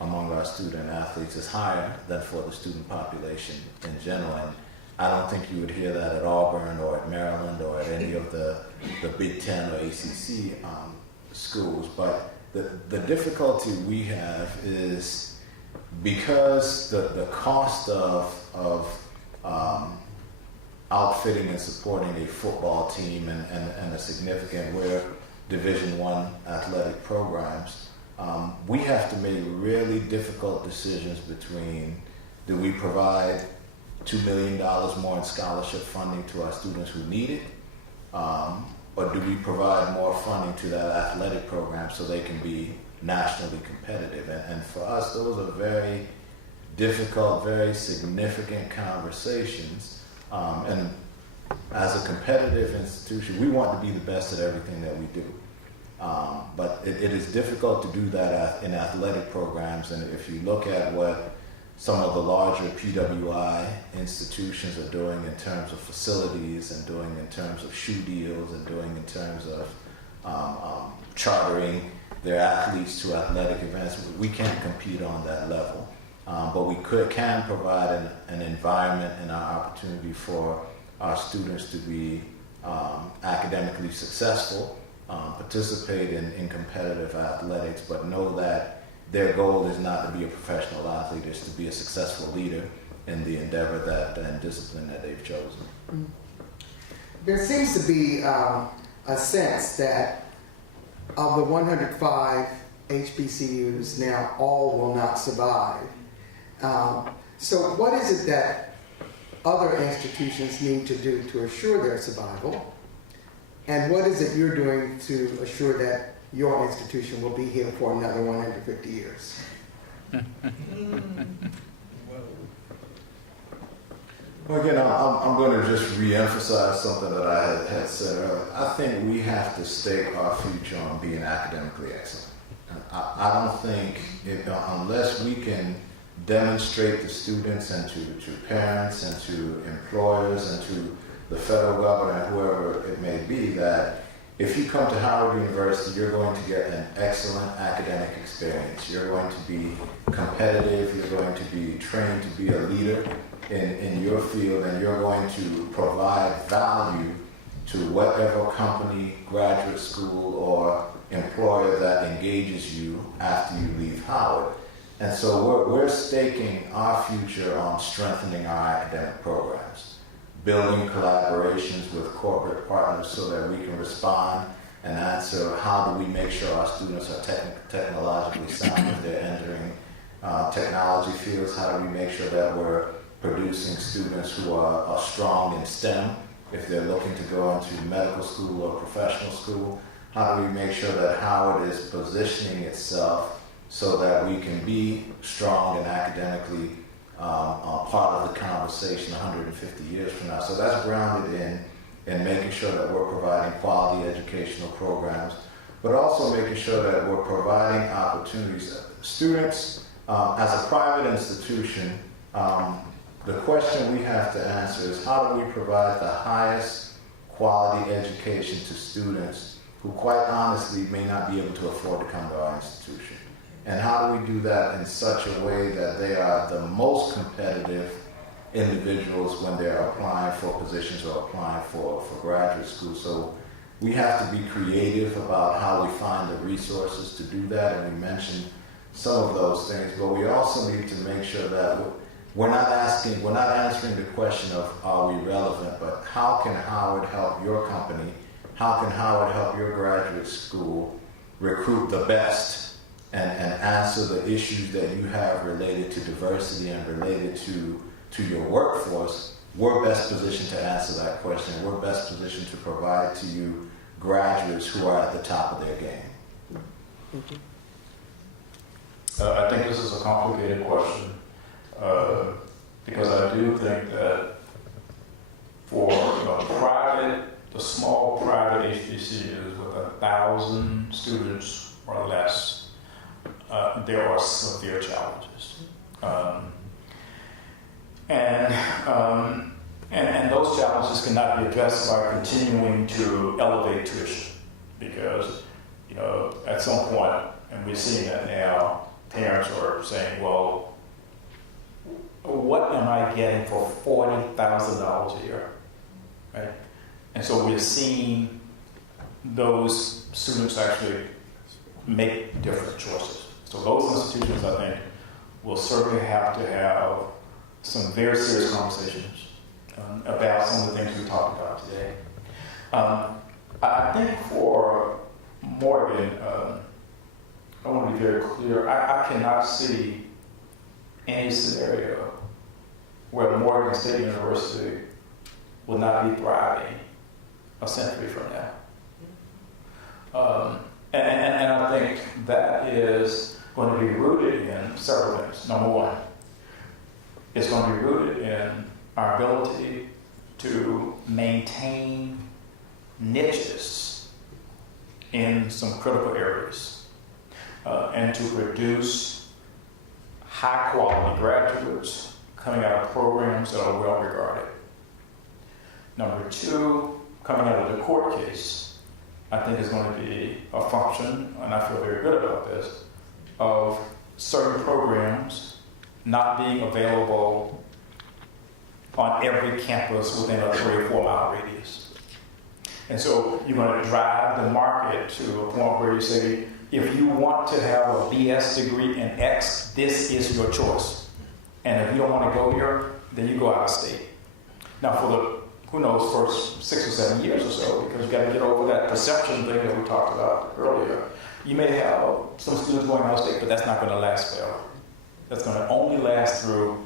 among our student athletes is higher than for the student population in general. And I don't think you would hear that at Auburn or at Maryland or at any of the Big Ten or ACC schools. But the difficulty we have is because the cost of outfitting and supporting a football team and a significant, we're Division I athletic programs, we have to make really difficult decisions between, do we provide $2 million more in scholarship funding to our students who need it, or do we provide more funding to that athletic program so they can be nationally competitive? And for us, those are very difficult, very significant conversations. And as a competitive institution, we want to be the best at everything that we do. But it is difficult to do that in athletic programs. And if you look at what some of the larger PWI institutions are doing in terms of facilities and doing in terms of shoe deals and doing in terms of chartering their athletes to athletic events, we can't compete on that level. But we can provide an environment and an opportunity for our students to be academically successful, participate in competitive athletics, but know that their goal is not to be a professional athlete, it's to be a successful leader in the endeavor and discipline that they've chosen. There seems to be a sense that of the 105 HBCUs, now all will not survive. So what is it that other institutions need to do to assure their survival? And what is it you're doing to assure that your institution will be here for another 150 years? Well, again, I'm going to just re-emphasize something that I had said earlier. I think we have to stake our future on being academically excellent. I don't think, unless we can demonstrate to students and to parents and to employers and to the federal government, whoever it may be, that if you come to Howard University, you're going to get an excellent academic experience. You're going to be competitive. You're going to be trained to be a leader in your field, and you're going to provide value to whatever company, graduate school, or employer that engages you after you leave Howard. And so we're staking our future on strengthening our academic programs, building collaborations with corporate partners so that we can respond and answer how do we make sure our students are technologically sound if they're entering technology fields, how do we make sure that we're producing students who are strong in STEM if they're looking to go into medical school or professional school, how do we make sure that Howard is positioning itself so that we can be strong and academically part of the conversation 150 years from now. So that's grounded in making sure that we're providing quality educational programs, but also making sure that we're providing opportunities. Students, as a private institution, the question we have to answer is how do we provide the highest quality education to students who quite honestly may not be able to afford to come to our institution? And how do we do that in such a way that they are the most competitive individuals when they're applying for positions or applying for graduate school? So we have to be creative about how we find the resources to do that, and we mentioned some of those things, but we also need to make sure that we're not answering the question of are we relevant, but how can Howard help your company? How can Howard help your graduate school recruit the best and answer the issues that you have related to diversity and related to your workforce? We're best positioned to answer that question. We're best positioned to provide to you graduates who are at the top of their game. I think this is a complicated question because I do think that for the small private HBCUs with 1,000 students or less, there are severe challenges. And those challenges cannot be addressed by continuing to elevate tuition because, at some point, and we're seeing that now, parents are saying, well, what am I getting for $40,000 a year, right? And so we're seeing those students actually make different choices. So those institutions, I think, will certainly have to have some very serious conversations about some of the things we talked about today. I think for Morgan, I want to be very clear. I cannot see any scenario where Morgan State University will not be thriving a century from now. And I think that is going to be rooted in several things. Number one, it's going to be rooted in our ability to maintain niches in some critical areas and to produce high quality graduates coming out of programs that are well regarded. Number two, coming out of the court case, I think is going to be a function, and I feel very good about this, of certain programs not being available on every campus within a 3 or 4 mile radius. And so you're going to drive the market to a point where you say, if you want to have a BS degree in X, this is your choice. And if you don't want to go here, then you go out of state. Now, for the who knows, for 6 or 7 years or so, because you got to get over that perception thing that we talked about earlier. You may have some students going out of state, but that's not going to last forever. That's going to only last through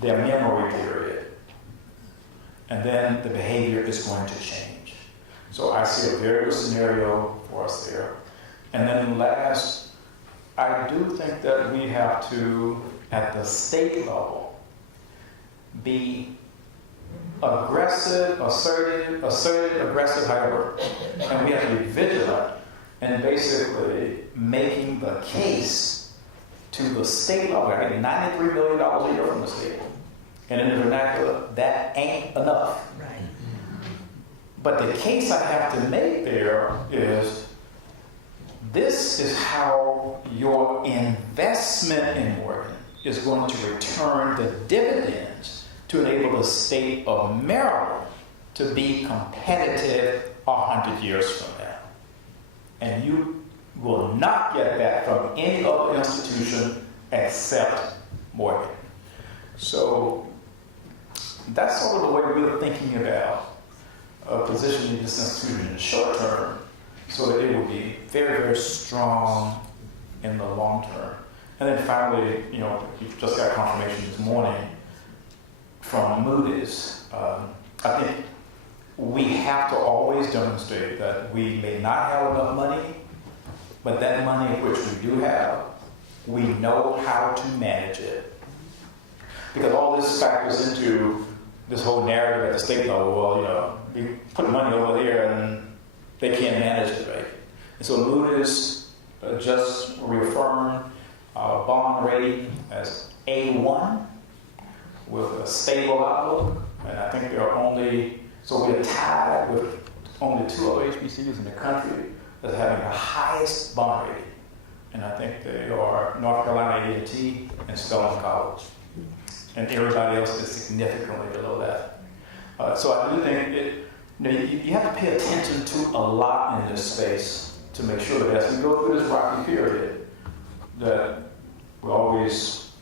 their memory period. And then the behavior is going to change. So I see a very good scenario for us there. And then last, I do think that we have to, at the state level, be aggressive, assertive, aggressive, however, and we have to be vigilant in basically making the case to the state level. I get $93 million a year from the state. And in the vernacular, that ain't enough. Right. But the case I have to make there is, this is how your investment in Morgan is going to return the dividends to enable the state of Maryland to be competitive 100 years from now. And you will not get that from any other institution except Morgan. So that's sort of the way we're thinking about positioning this institution in the short term, so that it will be very, very strong in the long term. And then finally, you know, we just got confirmation this morning from Moody's. I think we have to always demonstrate that we may not have enough money, but that money which we do have, we know how to manage it. Because all this factors into this whole narrative at the state level. Well, you know, we put money over there and they can't manage it, right? And so Moody's just reaffirmed our bond rating as A1 with a stable outlook. And I think there are only, so we're tied with only 2 other HBCUs in the country that's having the highest bond rating. And I think they are North Carolina A&T and Spelman College. And everybody else is significantly below that. So I do think you have to pay attention to a lot in this space to make sure that as we go through this rocky period, that we're always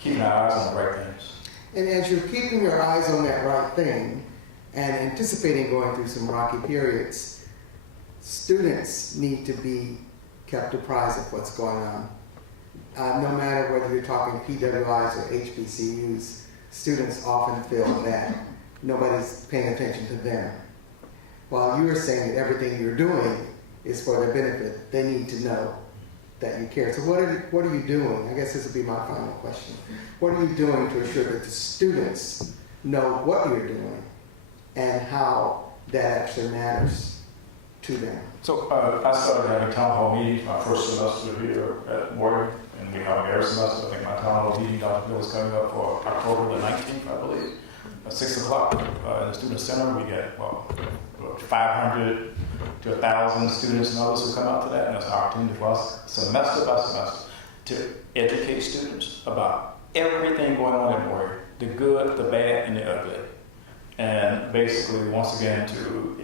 keeping our eyes on the right things. And as you're keeping your eyes on that right thing and anticipating going through some rocky periods, students need to be kept apprised of what's going on. No matter whether you're talking PWIs or HBCUs, students often feel that nobody's paying attention to them. While you are saying that everything you're doing is for their benefit, they need to know that you care. So what are you doing? I guess this would be my final question. What are you doing to ensure that the students know what you're doing and how that actually matters to them? So I started having town hall meetings my first semester here at Morgan, and we have every semester. I think my town hall meeting, Dr. Bill, is coming up for October the 19th, I believe, at 6 o'clock in the Student Center. We get 500 to 1,000 students and others who come out to that, and it's an opportunity for us, semester by semester, to educate students about everything going on in Morgan, the good, the bad, and the ugly. And basically, once again, to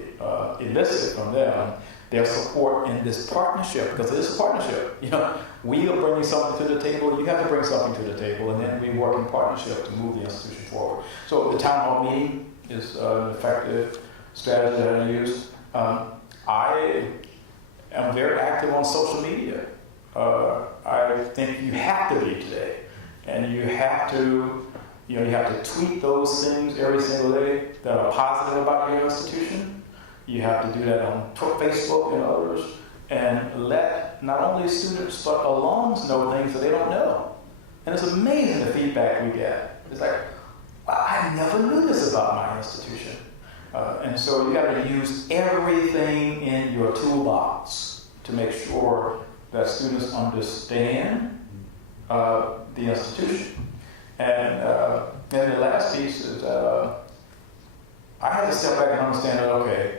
elicit from them their support in this partnership, because it is a partnership. You know, we are bringing something to the table, you have to bring something to the table, and then we work in partnership to move the institution forward. So the town hall meeting is an effective strategy that I use. I am very active on social media. I think you have to be today, and you have to tweet those things every single day that are positive about your institution. You have to do that on Facebook and others, and let not only students but alums know things that they don't know. And it's amazing the feedback we get. It's like, wow, I never knew this about my institution. And so you got to use everything in your toolbox to make sure that students understand the institution. And then the last piece is I had to step back and understand that, okay,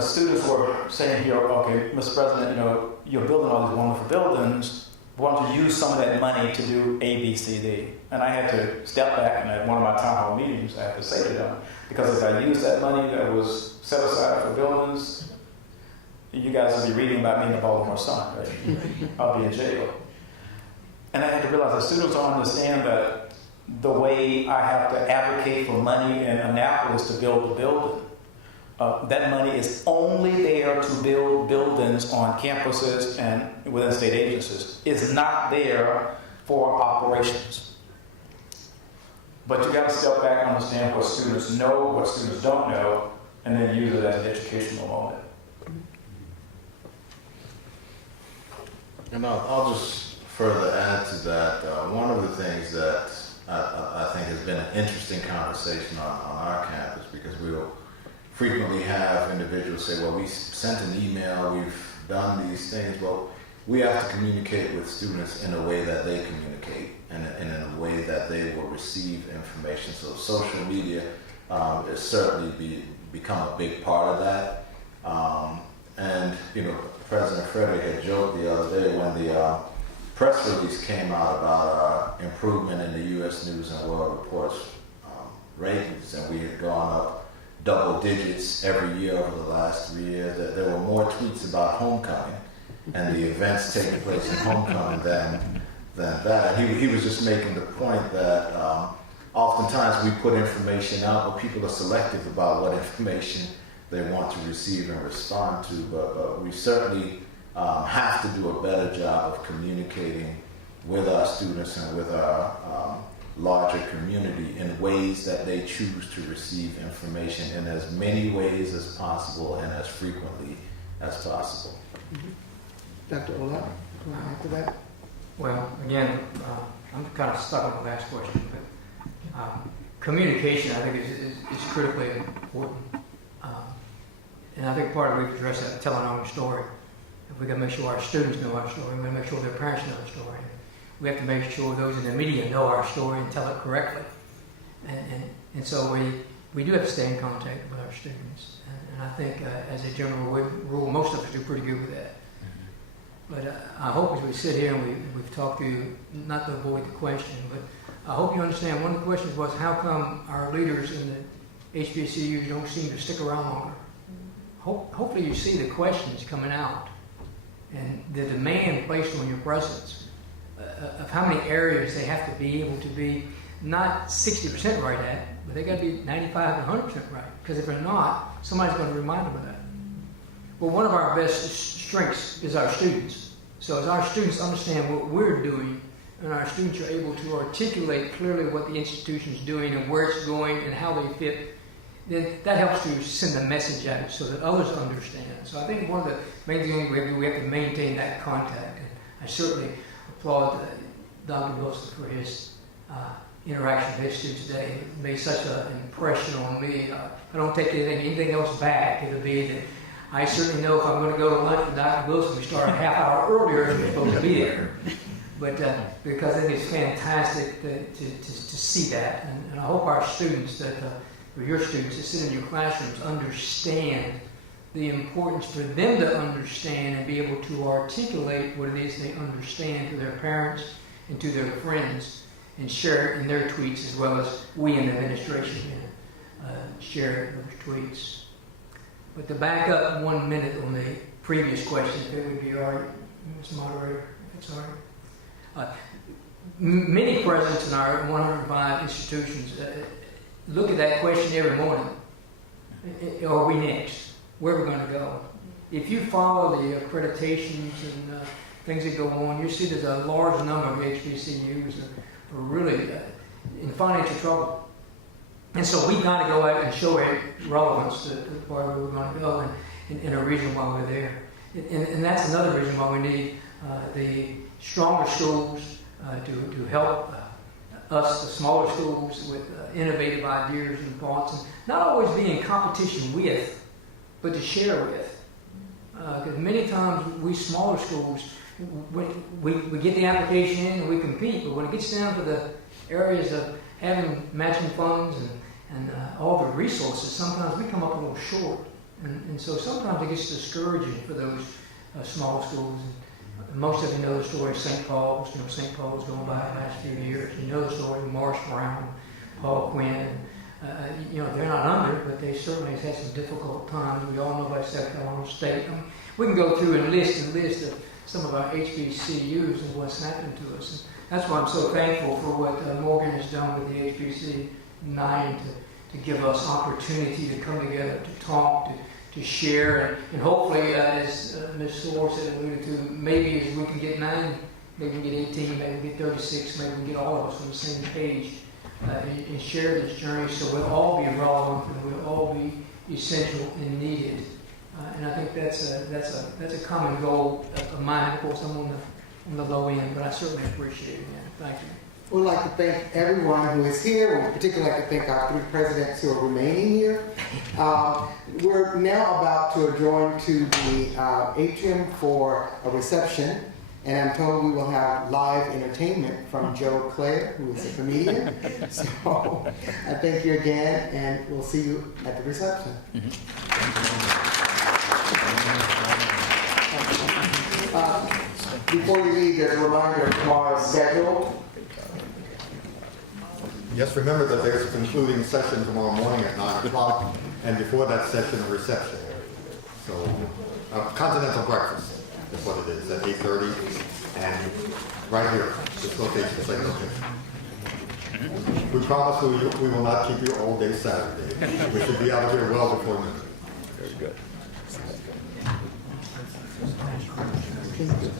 students were saying here, okay, Mr. President, you know, you're building all these wonderful buildings. Why don't you use some of that money to do A, B, C, D? And I had to step back, and at one of my town hall meetings, I had to say to them, because if I use that money that was set aside for buildings, you guys will be reading about me in the Baltimore Sun, right? I'll be in jail. And I had to realize that students don't understand that the way I have to advocate for money in Annapolis to build the building. That money is only there to build buildings on campuses and within state agencies. It's not there for operations. But you got to step back and understand what students know, what students don't know, and then use it as an educational moment. And I'll just further add to that. One of the things that I think has been an interesting conversation on our campus, because we'll frequently have individuals say, well, we sent an email, we've done these things. Well, we have to communicate with students in a way that they communicate and in a way that they will receive information. So social media has certainly become a big part of that. And, you know, President Frederick had joked the other day when the press release came out about improvement in the U.S. News and World Report's ratings, and we had gone up double digits every year over the last 3 years. That there were more tweets about homecoming and the events taking place in homecoming than that. And he was just making the point that oftentimes we put information out, but people are selective about what information they want to receive and respond to. But we certainly have to do a better job of communicating with our students and with our larger community in ways that they choose to receive information in as many ways as possible and as frequently as possible. Dr. Olaf, you want to add to that? Well, again, I'm kind of stuck on the last question, but communication, I think, is critically important. And I think part of it we've addressed that, telling our own story. We've got to make sure our students know our story. We've got to make sure their parents know our story. We have to make sure those in the media know our story and tell it correctly. And so we do have to stay in contact with our students. And I think as a general rule, most of us do pretty good with that. But I hope as we sit here and we've talked to you, not to avoid the question, but I hope you understand one of the questions was how come our leaders in the HBCUs don't seem to stick around longer? Hopefully you see the questions coming out and the demand placed on your presence of how many areas they have to be able to be not 60% right at, but they got to be 95 to 100% right. Because if they're not, somebody's going to remind them of that. Well, one of our best strengths is our students. So as our students understand what we're doing, and our students are able to articulate clearly what the institution's doing and where it's going and how they fit, then that helps to send the message out so that others understand. So I think one of the main things we have to maintain that contact. And I certainly applaud Dr. Wilson for his interaction with his students today. It made such an impression on me. I don't take anything else back. It'll be that I certainly know if I'm going to go to lunch with Dr. Wilson, we start a half hour earlier than we're supposed to be there. But because I think it's fantastic to see that. And I hope our students, or your students that sit in your classrooms, understand the importance for them to understand and be able to articulate what it is they understand to their parents and to their friends and share it in their tweets as well as we in the administration share those tweets. But to back up 1 minute on the previous question, if it would be all right, Mr. Moderator, if it's all right. Many presidents in our 105 institutions look at that question every morning. Are we next? Where are we going to go? If you follow the accreditations and things that go on, you see there's a large number of HBCUs that are really in financial trouble. And so we got to go out and show relevance to where we're going to go and a reason why we're there. And that's another reason why we need the stronger schools to help us, the smaller schools, with innovative ideas and thoughts, and not always be in competition with, but to share with. Because many times we smaller schools, we get the application in and we compete, but when it gets down to the areas of having matching funds and all the resources, sometimes we come up a little short. And so sometimes it gets discouraging for those small schools. And most of you know the story of St. Paul's. You know, St. Paul's going by the last few years. You know the story of Marsh Brown, Paul Quinn. You know, they're not under, but they certainly have had some difficult times. We all know about South Carolina State. We can go through and list of some of our HBCUs and what's happened to us. And that's why I'm so thankful for what Morgan has done with the HBCU-9 to give us opportunity to come together, to talk, to share, and hopefully, as Ms. Soar said, alluded to, maybe as we can get 9, maybe we can get 18, maybe we can get 36, maybe we can get all of us on the same page and share this journey so we'll all be relevant and we'll all be essential and needed. And I think that's a common goal of mine. Of course, I'm on the low end, but I certainly appreciate it. Thank you. We'd like to thank everyone who is here. We'd particularly like to thank our 3 presidents who are remaining here. We're now about to adjourn to the atrium for a reception, and I'm told we will have live entertainment from Joe Clare, who is a comedian. So I thank you again, and we'll see you at the reception. Before you leave, there's a reminder of tomorrow's schedule. Yes, remember that there's a concluding session tomorrow morning at 9 o'clock, and before that session, a reception. So, continental breakfast is what it is, at 8:30, and right here, this location, same location. We promise we will not keep you all day Saturday. We should be out of here well before noon. Very good. Thank you.